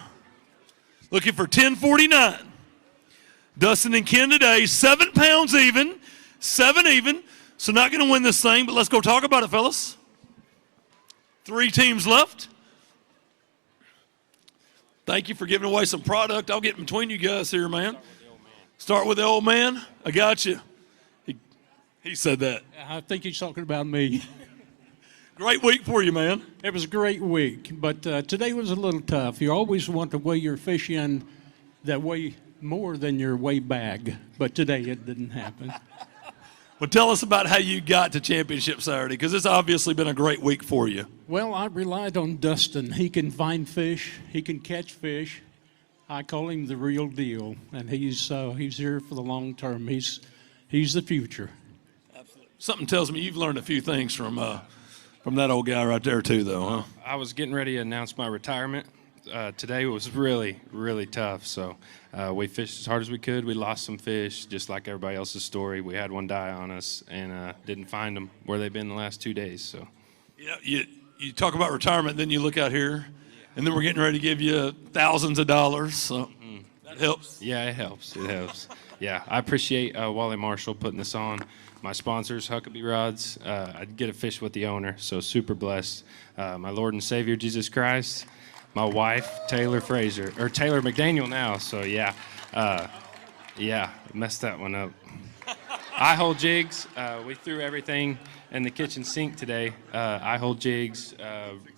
Looking for 1049. Dustin and Ken today, 7 pounds even, 7 even. So not going to win this thing, but let's go talk about it, fellas. 3 teams left. Thank you for giving away some product. I'll get in between you guys here, man. Start with the old man. I got you. He said that. I think he's talking about me. Great week for you, man. It was a great week, but today was a little tough. You always want to weigh your fish in that weigh more than your weigh bag, but today it didn't happen. Well, tell us about how you got to Championship Saturday, because it's obviously been a great week for you. Well, I relied on Dustin. He can find fish. He can catch fish. I call him the real deal, and he's here for the long term. He's the future. Something tells me you've learned a few things from that old guy right there too, though, huh? I was getting ready to announce my retirement. Today was really, really tough. So we fished as hard as we could. We lost some fish, just like everybody else's story. We had one die on us and didn't find them where they've been the last 2 days. So, yeah, you talk about retirement, then you look out here, and then we're getting ready to give you thousands of dollars. So that helps. Yeah, it helps. It helps. Yeah, I appreciate Wally Marshall putting this on. My sponsors, Huckabee Rods. I get a fish with the owner, so super blessed. My Lord and Savior, Jesus Christ. My wife, Taylor McDaniel now, so yeah, messed that one up. I hold jigs. We threw everything in the kitchen sink today. I hold jigs,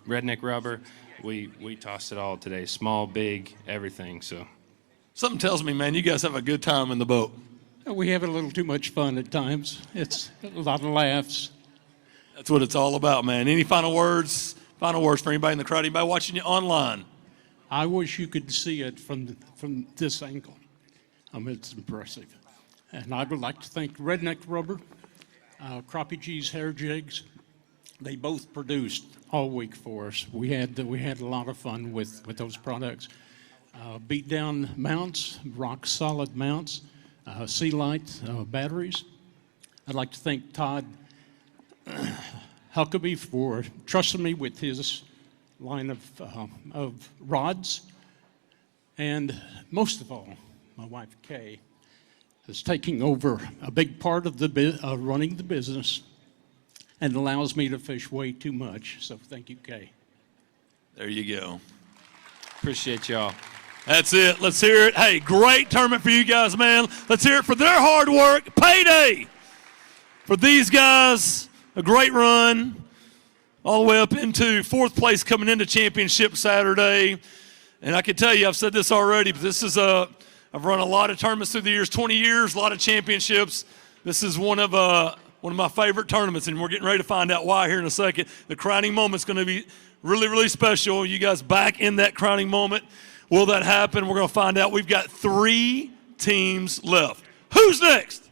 redneck rubber. We tossed it all today, small, big, everything. So something tells me, man, you guys have a good time in the boat. We have a little too much fun at times. It's a lot of laughs. That's what it's all about, man. Any final words? Final words for anybody in the crowd, anybody watching you online? I wish you could see it from this angle. It's impressive. And I would like to thank Redneck Rubber, Crappie G's Hair Jigs. They both produced all week for us. We had a lot of fun with those products. Beat down mounts, rock solid mounts, Sea Light batteries. I'd like to thank Todd Huckabee for trusting me with his line of rods. And most of all, my wife, Kay, is taking over a big part of running the business and allows me to fish way too much. So thank you, Kay. There you go. Appreciate y'all. That's it. Let's hear it. Hey, great tournament for you guys, man. Let's hear it for their hard work. Payday for these guys. A great run all the way up into fourth place coming into Championship Saturday. And I can tell you, I've said this already, but this is I've run a lot of tournaments through the years, 20 years, a lot of championships. This is one of my favorite tournaments, and we're getting ready to find out why here in a second. The crowning moment's going to be really, really special. You guys back in that crowning moment. Will that happen? We're going to find out. We've got 3 teams left. Who's next?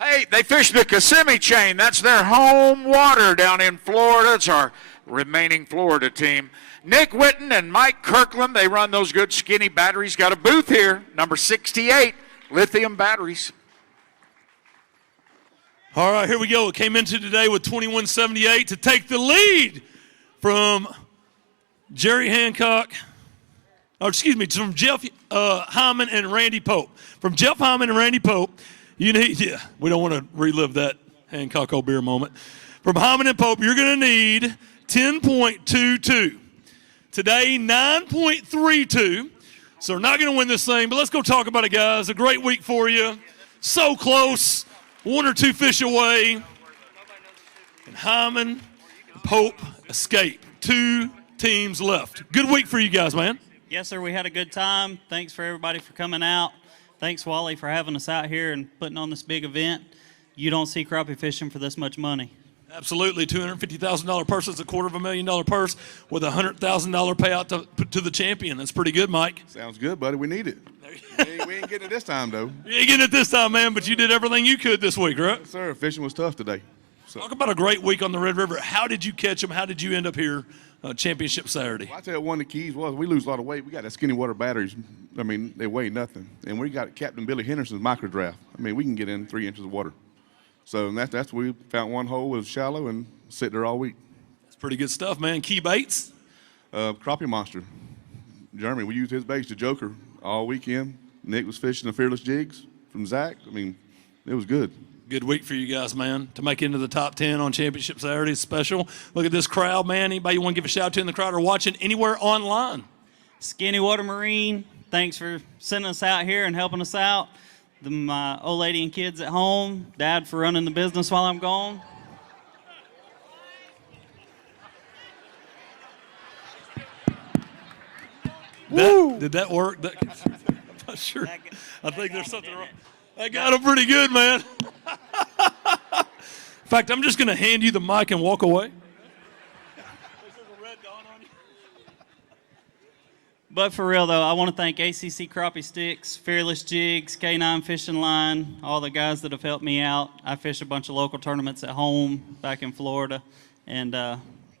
Hey, they fish the Kissimmee chain. That's their home water down in Florida. It's our remaining Florida team. Nick Witten and Mike Kirkland, they run those good skinny batteries. Got a booth here, number 68, lithium batteries. All right, here we go. It came into today with 2178 to take the lead from Jerry Hancock. From Jeff Hyman and Randy Pope. From Jeff Hyman and Randy Pope, we don't want to relive that Hancock Old Beer moment. From Hyman and Pope, you're going to need 10.22. Today, 9.32. So we're not going to win this thing, but let's go talk about it, guys. A great week for you. So close. 1 or 2 fish away. And Hyman and Pope escape. 2 teams left. Good week for you guys, man. Yes, sir. We had a good time. Thanks for everybody for coming out. Thanks, Wally, for having us out here and putting on this big event. You don't see crappie fishing for this much money. Absolutely. $250,000 purse is a $250,000 purse with a $100,000 payout to the champion. That's pretty good, Mike. Sounds good, buddy. We need it. We ain't getting it this time, though. You ain't getting it this time, man, but you did everything you could this week, right? Yes, sir. Fishing was tough today. So. Talk about a great week on the Red River. How did you catch them? How did you end up here Championship Saturday? Well, I tell you, one of the keys was we lose a lot of weight. We got that skinny water batteries. I mean, they weigh nothing. And we got Captain Billy Henderson's micro draft. I mean, we can get in 3 inches of water. So that's we found one hole, was shallow, and sit there all week. That's pretty good stuff, man. Key baits? Crappie Monster. Jeremy, we used his baits, the Joker, all weekend. Nick was fishing the Fearless Jigs from Zach. I mean, it was good. Good week for you guys, man. To make it into the top 10 on Championship Saturday is special. Look at this crowd, man. Anybody you want to give a shout out to in the crowd or watching anywhere online? Skinny Water Marine, thanks for sending us out here and helping us out. My old lady and kids at home, Dad for running the business while I'm gone. Did that work? I'm not sure. I think there's something wrong. That got him pretty good, man. In fact, I'm just going to hand you the mic and walk away. But for real, though, I want to thank ACC Crappie Sticks, Fearless Jigs, K9 Fishing Line, all the guys that have helped me out. I fish a bunch of local tournaments at home back in Florida, and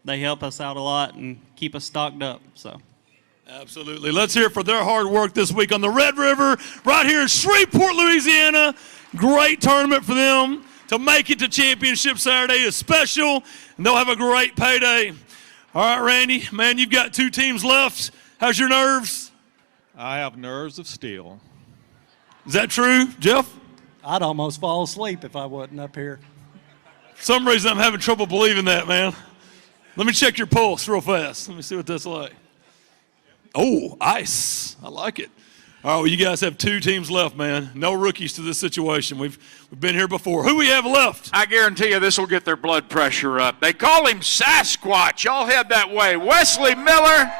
they help us out a lot and keep us stocked up. So. Absolutely. Let's hear it for their hard work this week on the Red River, right here in Shreveport, Louisiana. Great tournament for them. To make it to Championship Saturday is special, and they'll have a great payday. All right, Randy, man, you've got 2 teams left. How's your nerves? I have nerves of steel. Is that true, Jeff? I'd almost fall asleep if I wasn't up here. For some reason, I'm having trouble believing that, man. Let me check your pulse real fast. Let me see what that's like. Oh, ice. I like it. All right, well, you guys have 2 teams left, man. No rookies to this situation. We've been here before. Who we have left? I guarantee you this will get their blood pressure up. They call him Sasquatch. Y'all head that way. Wesley Miller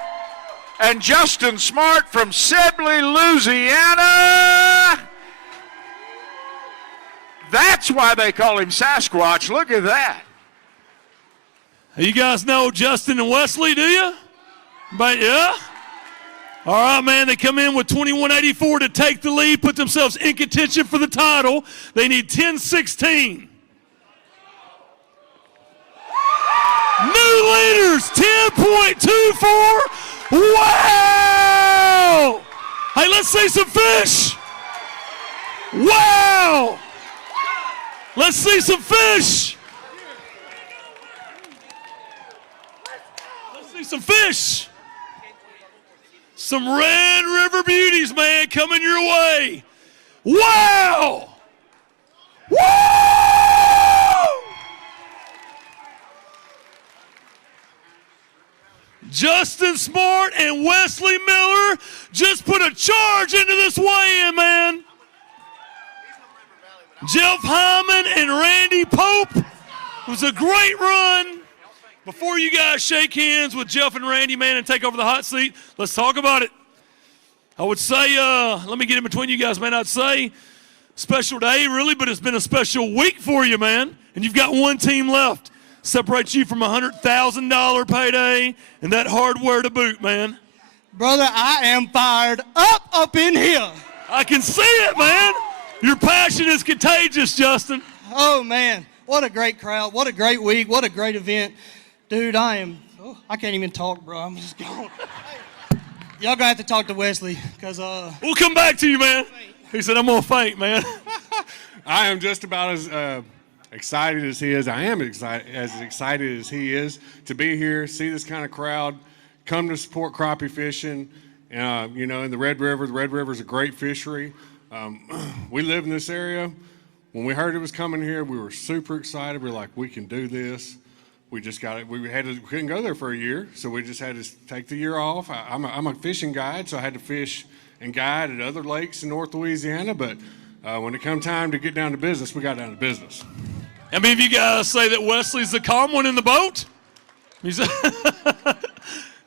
and Justin Smart from Sibley, Louisiana. That's why they call him Sasquatch. Look at that. You guys know Justin and Wesley, do you? But yeah. All right, man, they come in with 21-84 to take the lead, put themselves in contention for the title. They need 10-16. New leaders, 10.24. Wow! Hey, let's see some fish. Wow! Let's see some fish. Let's see some fish. Some Red River beauties, man, coming your way. Wow! Woo! Justin Smart and Wesley Miller just put a charge into this weigh-in, man. Jeff Hyman and Randy Pope. It was a great run. Before you guys shake hands with Jeff and Randy, man, and take over the hot seat, let's talk about it. I would say, let me get in between you guys, man. I'd say special day, really, but it's been a special week for you, man. And you've got 1 team left. Separates you from a $100,000 payday and that hardware to boot, man. Brother, I am fired up in here. I can see it, man. Your passion is contagious, Justin. Oh, man. What a great crowd. What a great week. What a great event. Dude, I can't even talk, bro. I'm just going. Y'all gonna have to talk to Wesley, because we'll come back to you, man. He said, I'm gonna faint, man. I am just about as excited as he is. I am as excited as he is to be here, see this kind of crowd, come to support crappie fishing. You know, in the Red River. The Red River is a great fishery. We live in this area. When we heard it was coming here, we were super excited. We were like, we can do this. We just got it. We couldn't go there for a year, so we just had to take the year off. I'm a fishing guide, so I had to fish and guide at other lakes in North Louisiana. But when it come time to get down to business, we got down to business. How many of you guys say that Wesley's the calm one in the boat?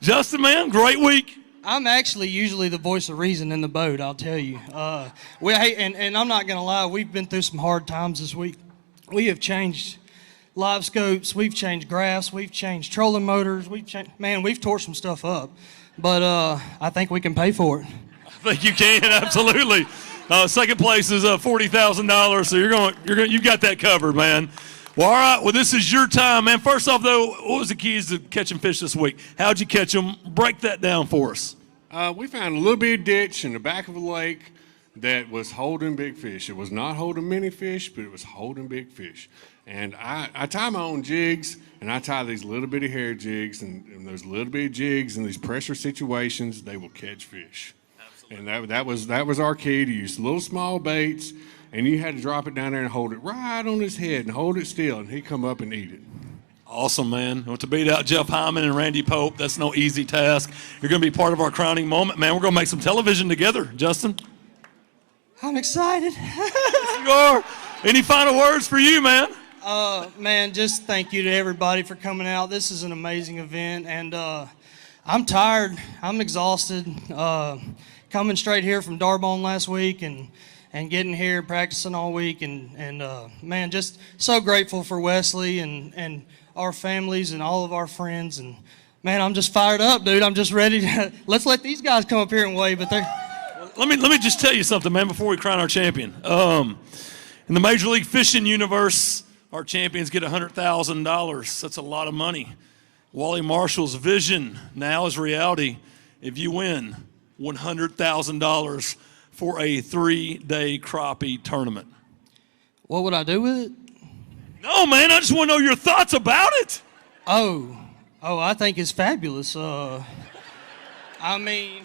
Justin, man, great week. I'm actually usually the voice of reason in the boat, I'll tell you. And I'm not going to lie, we've been through some hard times this week. We have changed live scopes, we've changed graphs, we've changed trolling motors, we've tore some stuff up. But I think we can pay for it. I think you can, absolutely. Second place is $40,000, so you've got that covered, man. Well, all right. Well, this is your time, man. First off, though, what was the keys to catching fish this week? How'd you catch them? Break that down for us. We found a little bitty ditch in the back of a lake that was holding big fish. It was not holding many fish, but it was holding big fish. And I tie my own jigs, and I tie these little bitty hair jigs, and those little bitty jigs in these pressure situations, they will catch fish. Absolutely. And that was our key, to use little small baits. And you had to drop it down there and hold it right on his head and hold it still, and he'd come up and eat it. Awesome, man. Well, to beat out Jeff Hyman and Randy Pope, that's no easy task. You're going to be part of our crowning moment, man. We're going to make some television together. Justin? I'm excited. You are. Any final words for you, man? Man, just thank you to everybody for coming out. This is an amazing event, and I'm tired. I'm exhausted. Coming straight here from Darbone last week and getting here, practicing all week, and man, just so grateful for Wesley and our families and all of our friends. And man, I'm just fired up, dude. I'm just ready to, let's let these guys come up here and wave, but they're. Let me just tell you something, man, before we crown our champion. In the Major League Fishing universe, our champions get $100,000. That's a lot of money. Wally Marshall's vision now is reality. If you win $100,000 for a 3-day crappie tournament. What would I do with it? No, man, I just want to know your thoughts about it. Oh, I think it's fabulous. I mean,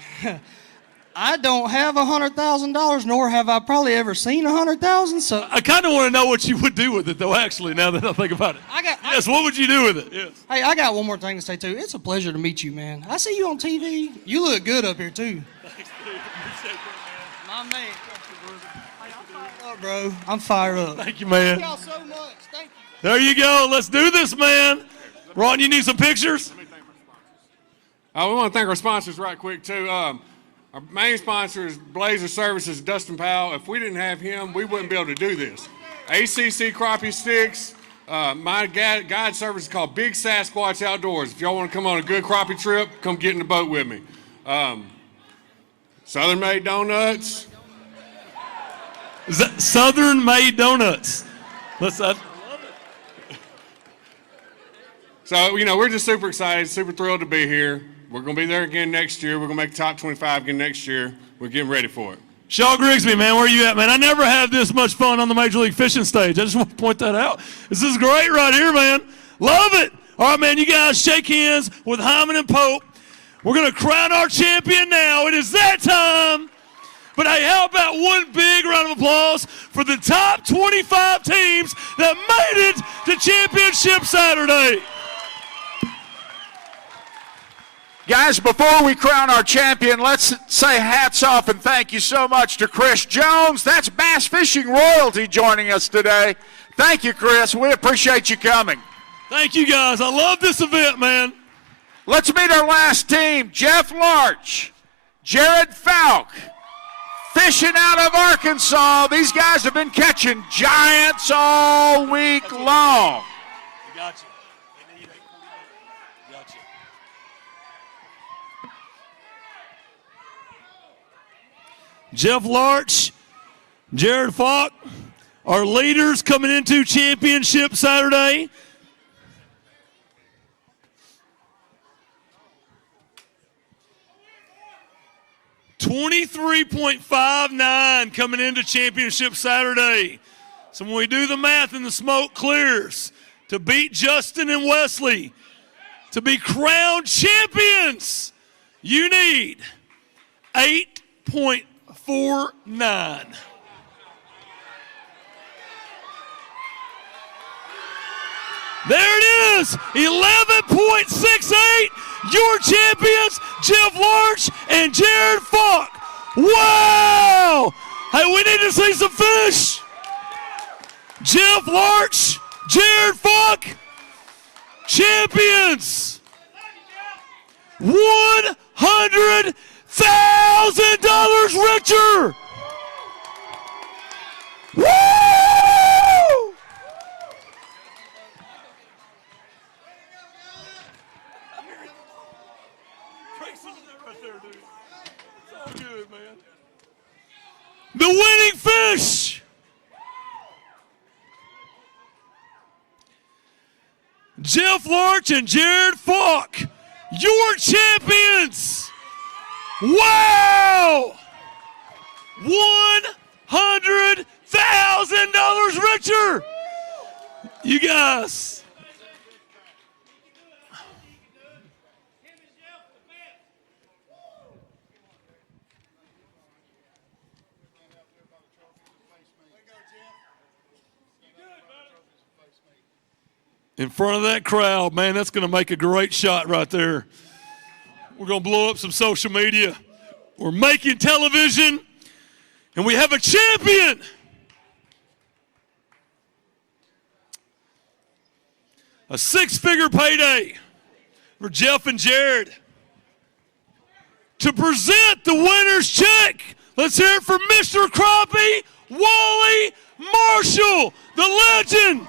I don't have $100,000, nor have I probably ever seen $100,000. So I kind of want to know what you would do with it, though. Actually, now that I think about it, yes. What would you do with it? Yes. Hey, I got one more thing to say too. It's a pleasure to meet you, man. I see you on TV. You look good up here too. Thanks, dude. Appreciate that, man. My man. Hey, I'm fired up, bro. I'm fired up. Thank you, man. Thank y'all so much. Thank you. There you go. Let's do this, man. Ron, you need some pictures? We want to thank our sponsors right quick, too. Our main sponsor is Blazer Services, Dustin Powell. If we didn't have him, we wouldn't be able to do this. ACC Crappie Sticks. My guide service is called Big Sasquatch Outdoors. If y'all want to come on a good crappie trip, come get in the boat with me. Southern Made Donuts. Is that Southern Made Donuts? So, we're just super excited, super thrilled to be here. We're going to be there again next year. We're going to make the top 25 again next year. We're getting ready for it. Shaw Grigsby, man, where you at, man? I never had this much fun on the Major League Fishing stage. I just want to point that out. This is great right here, man. Love it. All right, man, you guys shake hands with Hyman and Pope. We're going to crown our champion now. It is that time. But hey, how about one big round of applause for the top 25 teams that made it to Championship Saturday. Guys, before we crown our champion, let's say hats off and thank you so much to Chris Jones. That's Bass Fishing Royalty joining us today. Thank you, Chris. We appreciate you coming. Thank you, guys. I love this event, man. Let's meet our last team. Jeff Larch, Jared Falk, fishing out of Arkansas. These guys have been catching giants all week long. Gotcha. Jeff Larch, Jared Falk, our leaders coming into Championship Saturday. $23.59 coming into Championship Saturday. So when we do the math and the smoke clears, to beat Justin and Wesley, to be crowned champions, you need 8.49. There it is, 11.68. Your champions, Jeff Larch and Jared Falk. Wow! Hey, we need to see some fish. Jeff Larch, Jared Falk, champions. $100,000 richer. Woo! The winning fish. Jeff Larch and Jared Falk, your champions. Wow! $100,000 richer. You guys. in front of that crowd. Man, that's going to make a great shot right there. We're going to blow up some social media. We're making television, and we have a champion. A six-figure payday for Jeff and Jared. To present the winner's check, let's hear it for Mr. Crappie, Wally Marshall, the legend.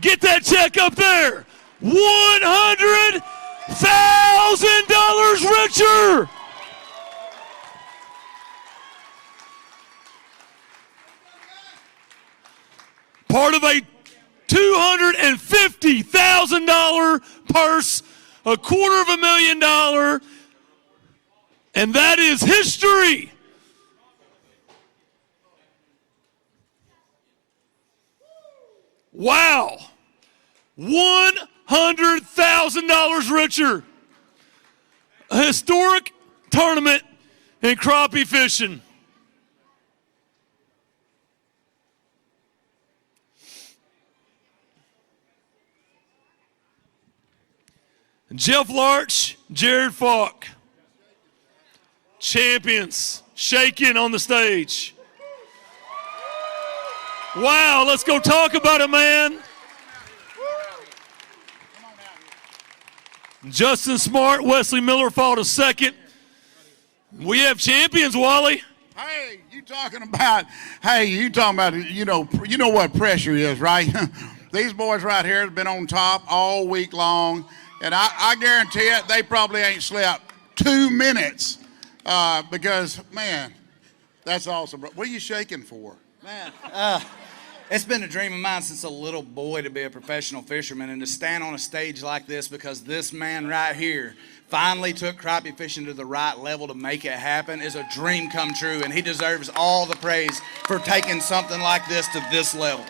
Get that check up there. $100,000 richer. Part of a $250,000 purse, $250,000, and that is history. Wow. $100,000 richer. A historic tournament in crappie fishing. Jeff Larch, Jared Falk, champions, shaking on the stage. Wow, let's go talk about it, man. Justin Smart, Wesley Miller followed a second. We have champions, Wally. Hey, you talking about you know what pressure is, right? These boys right here have been on top all week long, and I guarantee it, they probably ain't slept 2 minutes because, man, that's awesome. What are you shaking for? Man, it's been a dream of mine since a little boy to be a professional fisherman and to stand on a stage like this because this man right here finally took crappie fishing to the right level to make it happen is a dream come true, and he deserves all the praise for taking something like this to this level.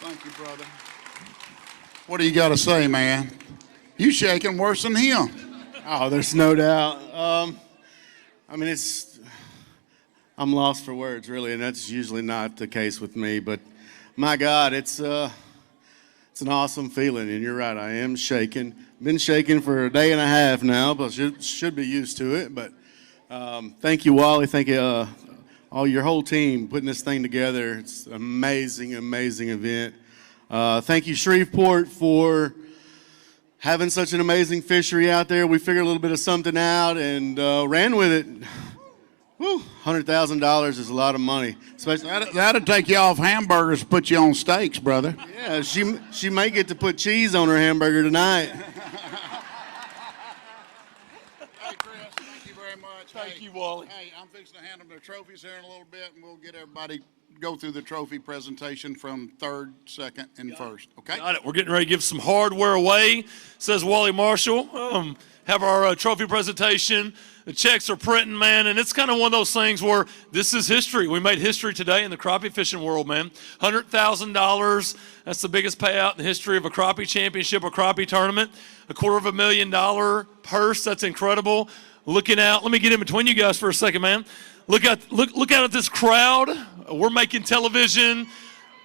Thank you, brother. What do you got to say, man? You shaking worse than him. Oh, there's no doubt. I mean, I'm lost for words, really, and that's usually not the case with me. But my God, it's an awesome feeling, and you're right. I am shaking. Been shaking for a day and a half now, but should be used to it. But thank you, Wally. Thank you, all your whole team putting this thing together. It's an amazing, amazing event. Thank you, Shreveport, for having such an amazing fishery out there. We figured a little bit of something out and ran with it. Woo, $100,000 is a lot of money. Especially that'll take you off hamburgers, put you on steaks, brother. Yeah, she may get to put cheese on her hamburger tonight. Hey, Chris, thank you very much. Thank you, Wally. Hey, I'm fixing to hand them the trophies here in a little bit, and we'll get everybody go through the trophy presentation from third, second, and first. Okay? Got it. We're getting ready to give some hardware away, says Wally Marshall. Have our trophy presentation. The checks are printing, man, and it's kind of one of those things where this is history. We made history today in the crappie fishing world, man. $100,000, that's the biggest payout in the history of a crappie championship, a crappie tournament. $250,000 purse, that's incredible. Looking out, let me get in between you guys for a second, man. Look out at this crowd. We're making television.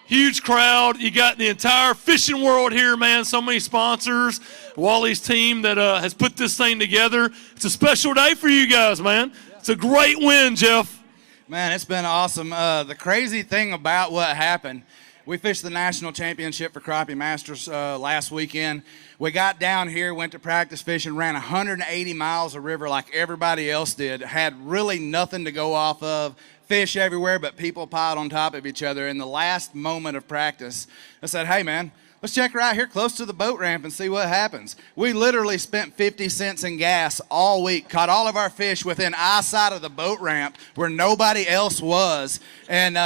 Huge crowd. You got the entire fishing world here, man. So many sponsors. Wally's team that has put this thing together. It's a special day for you guys, man. It's a great win, Jeff. Man, it's been awesome. The crazy thing about what happened, we fished the national championship for Crappie Masters last weekend. We got down here, went to practice fishing, ran 180 miles of river like everybody else did. Had really nothing to go off of. Fish everywhere, but people piled on top of each other. In the last moment of practice, I said, hey, man, let's check right here close to the boat ramp and see what happens. We literally spent 50 cents in gas all week, caught all of our fish within eyesight of the boat ramp where nobody else was. And,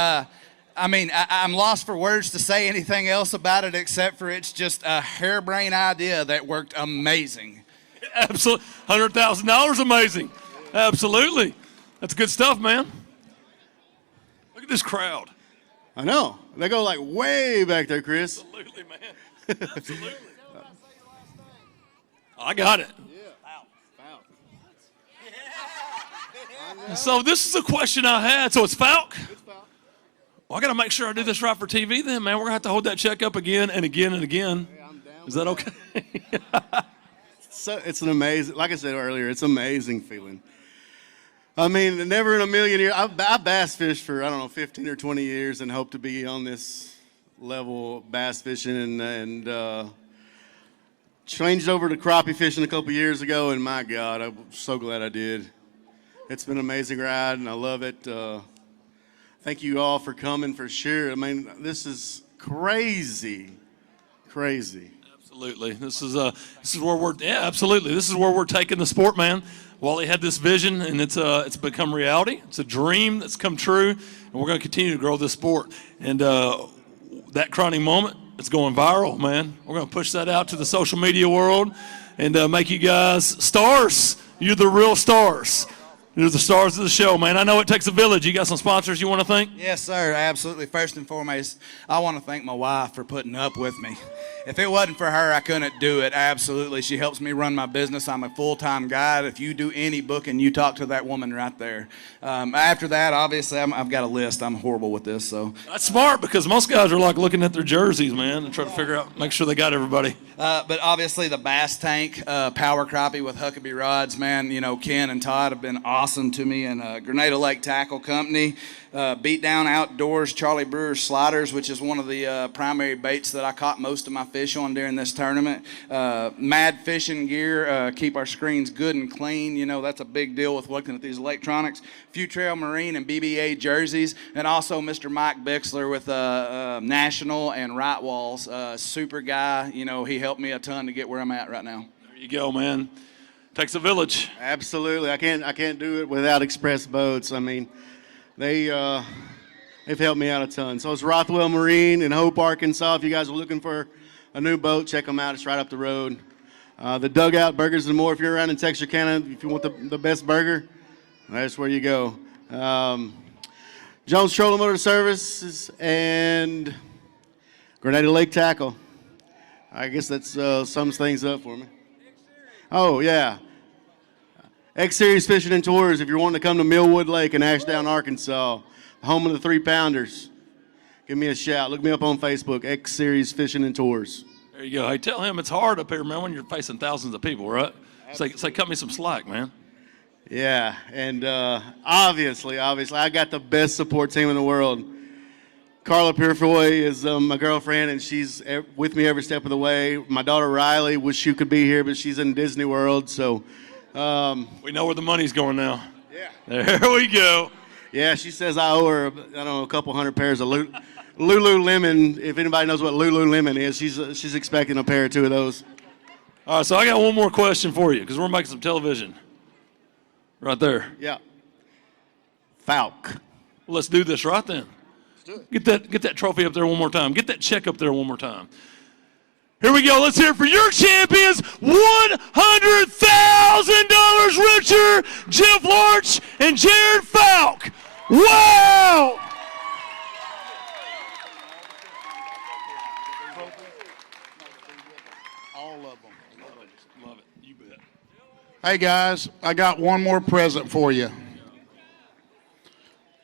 I'm lost for words to say anything else about it except for it's just a harebrained idea that worked amazing. Absolutely. $100,000 amazing. Absolutely. That's good stuff, man. Look at this crowd. I know. They go like way back there, Chris. Absolutely, man. Absolutely. I got it. So this is a question I had. So it's Falk? Well, I got to make sure I do this right for TV then, man. We're going to have to hold that check up again and again and again. Is that okay? So it's an amazing, like I said earlier, it's an amazing feeling. I mean, never in a million years. I bass fished for, I don't know, 15 or 20 years and hope to be on this level of bass fishing and changed over to crappie fishing a couple years ago, and my God, I'm so glad I did. It's been an amazing ride, and I love it. Thank you all for coming for sure. I mean, this is crazy, crazy. Absolutely. This is where absolutely. This is where we're taking the sport, man. Wally had this vision, and it's become reality. It's a dream that's come true, and we're going to continue to grow this sport. And that crowning moment, it's going viral, man. We're going to push that out to the social media world and make you guys stars. You're the real stars. You're the stars of the show, man. I know it takes a village. You got some sponsors you want to thank? Yes, sir, absolutely. First and foremost, I want to thank my wife for putting up with me. If it wasn't for her, I couldn't do it, absolutely. She helps me run my business. I'm a full-time guide. If you do any booking, you talk to that woman right there. After that, obviously, I've got a list. I'm horrible with this, so. That's smart because most guys are like looking at their jerseys, man, and try to figure out, make sure they got everybody. But obviously the bass tank, power crappie with Huckabee rods, man, you know, Ken and Todd have been awesome to me, and Grenada Lake Tackle Company, Beat Down Outdoors, Charlie Brewer's Sliders, which is one of the primary baits that I caught most of my fish on during this tournament. Mad Fishing Gear, keep our screens good and clean. You know, that's a big deal with looking at these electronics. Trail Marine and BBA jerseys, and also Mr. Mike Bixler with National and Right Walls. Super guy. You know, he helped me a ton to get where I'm at right now. There you go, man. Takes a village. Absolutely. I can't do it without Express Boats. I mean, they've helped me out a ton. So it's Rothwell Marine in Hope, Arkansas. If you guys are looking for a new boat, check them out. It's right up the road. The Dugout Burgers and More. If you're around in Texarkana, if you want the best burger, that's where you go. Jones Trolling Motor Services and Grenada Lake Tackle. I guess that's sums things up for me. Oh, yeah. X-Series Fishing and Tours, if you're wanting to come to Millwood Lake in Ashdown, Arkansas, home of the 3-pounders, give me a shout. Look me up on Facebook, X-Series Fishing and Tours. There you go. Hey, tell him it's hard up here, man, when you're facing thousands of people, right? Say, cut me some slack, man. Yeah, and obviously, I got the best support team in the world. Carla Purefoy is my girlfriend, and she's with me every step of the way. My daughter Riley, wish she could be here, but she's in Disney World, so. We know where the money's going now. Yeah. There we go. Yeah, she says I owe her, I don't know, a couple hundred pairs of Lululemon. If anybody knows what Lululemon is, she's expecting a pair or two of those. All right, so I got one more question for you, because we're making some television. Right there. Yeah. Falk. Well, let's do this right then. Get that trophy up there one more time. Get that check up there one more time. Here we go. Let's hear it for your champions. $100,000 richer, Jeff Larch and Jared Falk. Wow! All of them. Love it. You bet. Hey guys, I got one more present for you.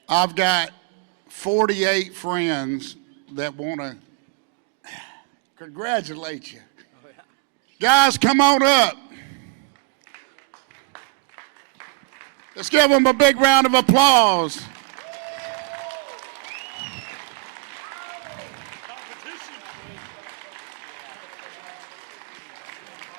I've got 48 friends that want to congratulate you. Guys, come on up. Let's give them a big round of applause.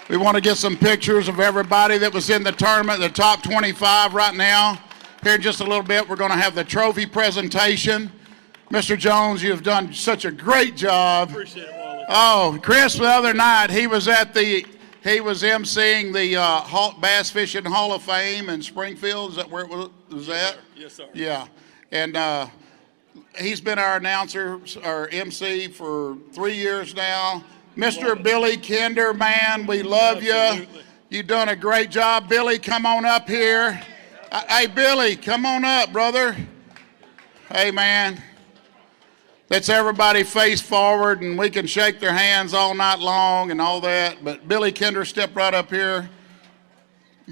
We want to get some pictures of everybody that was in the tournament, the top 25 right now. Here in just a little bit, we're going to have the trophy presentation. Mr. Jones, you've done such a great job. Appreciate it, Wally. Oh, Chris, the other night, he was emceeing the Bass Fishing Hall of Fame in Springfield. Is that where it was at? Yes, sir. Yeah. And he's been our announcer, our MC for 3 years now. Mr. Billy Kinder, man, we love you. You've done a great job. Billy, come on up here. Hey, Billy, come on up, brother. Hey, man. Let's everybody face forward, and we can shake their hands all night long and all that. But Billy Kinder, step right up here.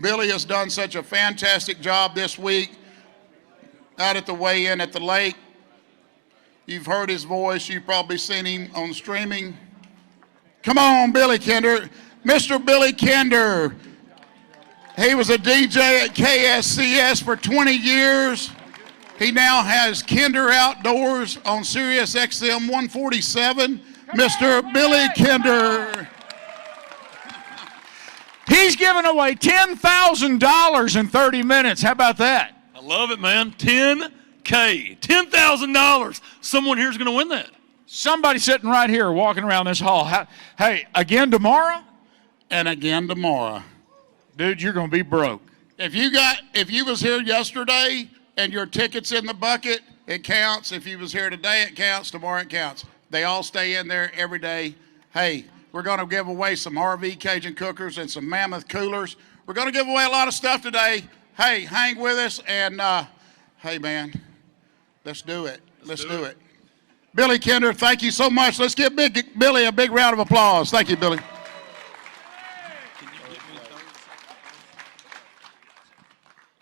Billy has done such a fantastic job this week out at the weigh-in at the lake. You've heard his voice. You've probably seen him on streaming. Come on, Billy Kinder. Mr. Billy Kinder. He was a DJ at KSCS for 20 years. He now has Kinder Outdoors on Sirius XM 147. Mr. Billy Kinder. He's giving away $10,000 in 30 minutes. How about that? I love it, man. $10K, $10,000. Someone here's going to win that. Somebody sitting right here walking around this hall. Hey, again tomorrow? And again tomorrow. Dude, you're going to be broke. If you was here yesterday and your ticket's in the bucket, it counts. If you was here today, it counts. Tomorrow, it counts. They all stay in there every day. Hey, we're going to give away some RV Cajun cookers and some Mammoth coolers. We're going to give away a lot of stuff today. Hey, hang with us, and hey, man, let's do it. Let's do it. Billy Kinder, thank you so much. Let's give Billy a big round of applause. Thank you, Billy.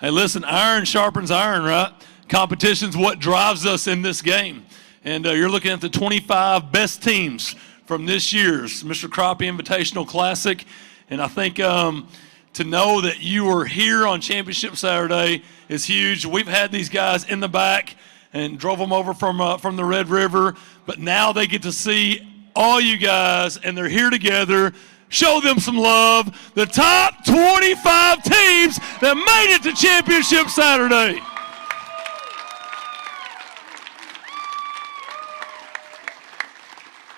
Hey, listen, iron sharpens iron, right? Competition's what drives us in this game. And you're looking at the 25 best teams from this year's Mr. Crappie Invitational Classic. And I think to know that you were here on Championship Saturday is huge. We've had these guys in the back and drove them over from the Red River, but now they get to see all you guys, and they're here together. Show them some love. The top 25 teams that made it to Championship Saturday.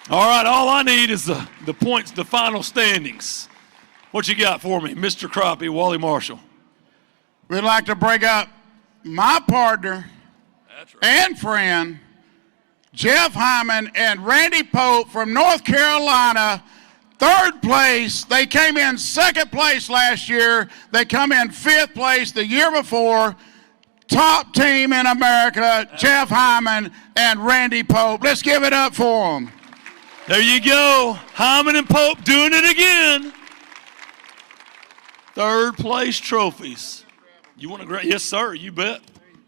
All right, all I need is the points, the final standings. What you got for me, Mr. Crappie, Wally Marshall? We'd like to bring up my partner and friend, Jeff Hyman and Randy Pope from North Carolina, third place. They came in second place last year. They come in fifth place the year before. Top team in America, Jeff Hyman and Randy Pope. Let's give it up for them. There you go. Hyman and Pope doing it again. Third place trophies. You want to grab? Yes, sir. You bet.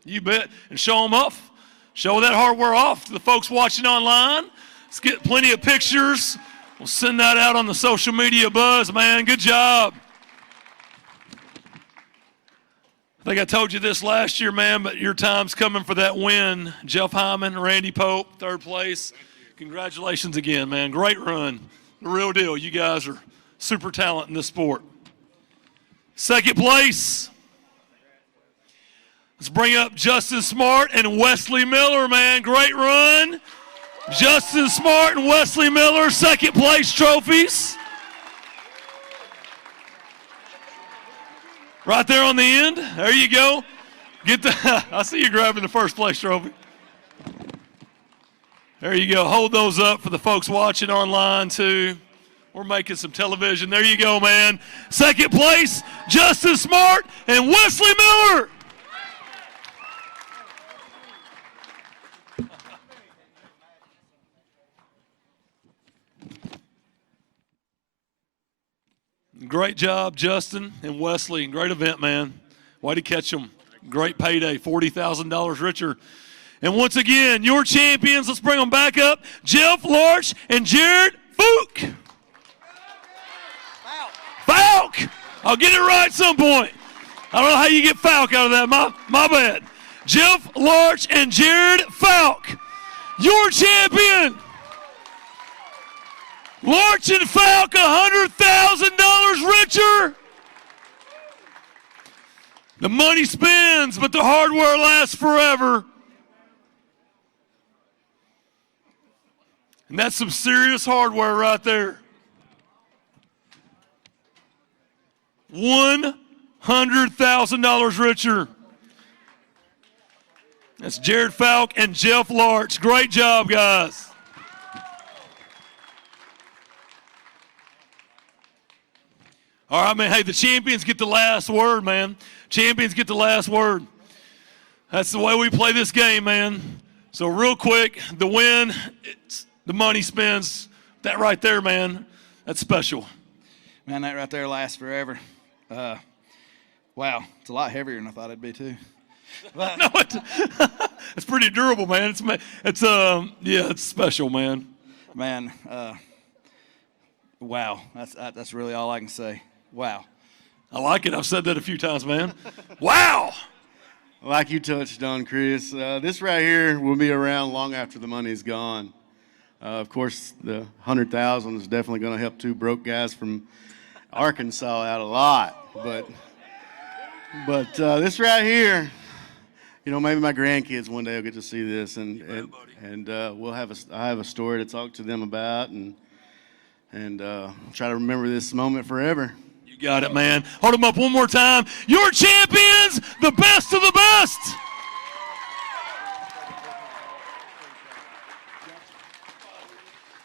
You bet. And show them off. Show that hardware off to the folks watching online. Let's get plenty of pictures. We'll send that out on the social media buzz, man. Good job. I think I told you this last year, man, but your time's coming for that win. Jeff Hyman, Randy Pope, third place. Congratulations again, man. Great run. The real deal. You guys are super talent in this sport. Second place. Let's bring up Justin Smart and Wesley Miller, man. Great run. Justin Smart and Wesley Miller, second place trophies. Right there on the end. There you go. Get the. I see you grabbing the first place trophy. There you go. Hold those up for the folks watching online too. We're making some television. There you go, man. Second place, Justin Smart and Wesley Miller. Great job, Justin and Wesley. Great event, man. Way to catch them. Great payday, $40,000 richer. And once again, your champions, let's bring them back up, Jeff Larch and Jared Fook. Falk. I'll get it right at some point. I don't know how you get Falk out of that. My bad. Jeff Larch and Jared Falk, your champion. Larch and Falk, $100,000 richer. The money spins, but the hardware lasts forever. And that's some serious hardware right there. $100,000 richer. That's Jared Falk and Jeff Larch. Great job, guys. All right, man. Hey, the champions get the last word, man. Champions get the last word. That's the way we play this game, man. So real quick, the win, the money spins. That right there, man, that's special. Man, that right there lasts forever. Wow, it's a lot heavier than I thought it'd be, too. No, it's pretty durable, man. It's special, man. Man, wow. That's really all I can say. Wow. I like it. I've said that a few times, man. Wow. Like you touched on, Chris, this right here will be around long after the money is gone. Of course, the 100,000 is definitely going to help two broke guys from Arkansas out a lot. But this right here, you know, maybe my grandkids one day will get to see this, and I have a story to talk to them about, and try to remember this moment forever. You got it, man. Hold them up one more time. Your champions, the best of the best.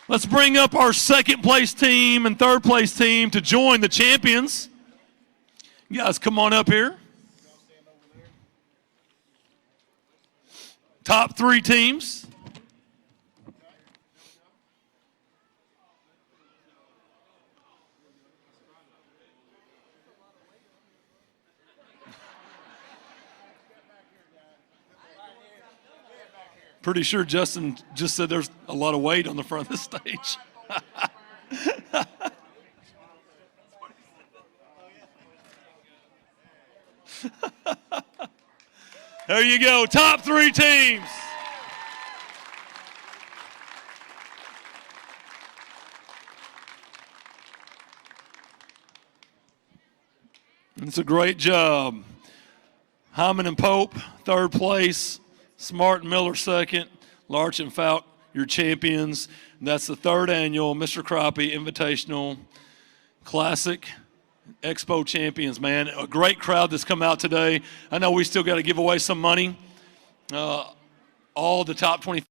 Let's bring up our second place team and third place team to join the champions. You guys come on up here. Top three teams. Pretty sure Justin just said there's a lot of weight on the front of the stage. There you go, top three teams. It's a great job. Hyman and Pope, third place. Smart and Miller second, Larch and Falk, your champions. And that's the third annual Mr. Crappie Invitational Classic Expo champions, man. A great crowd that's come out today. I know we still got to give away some money. All the top 20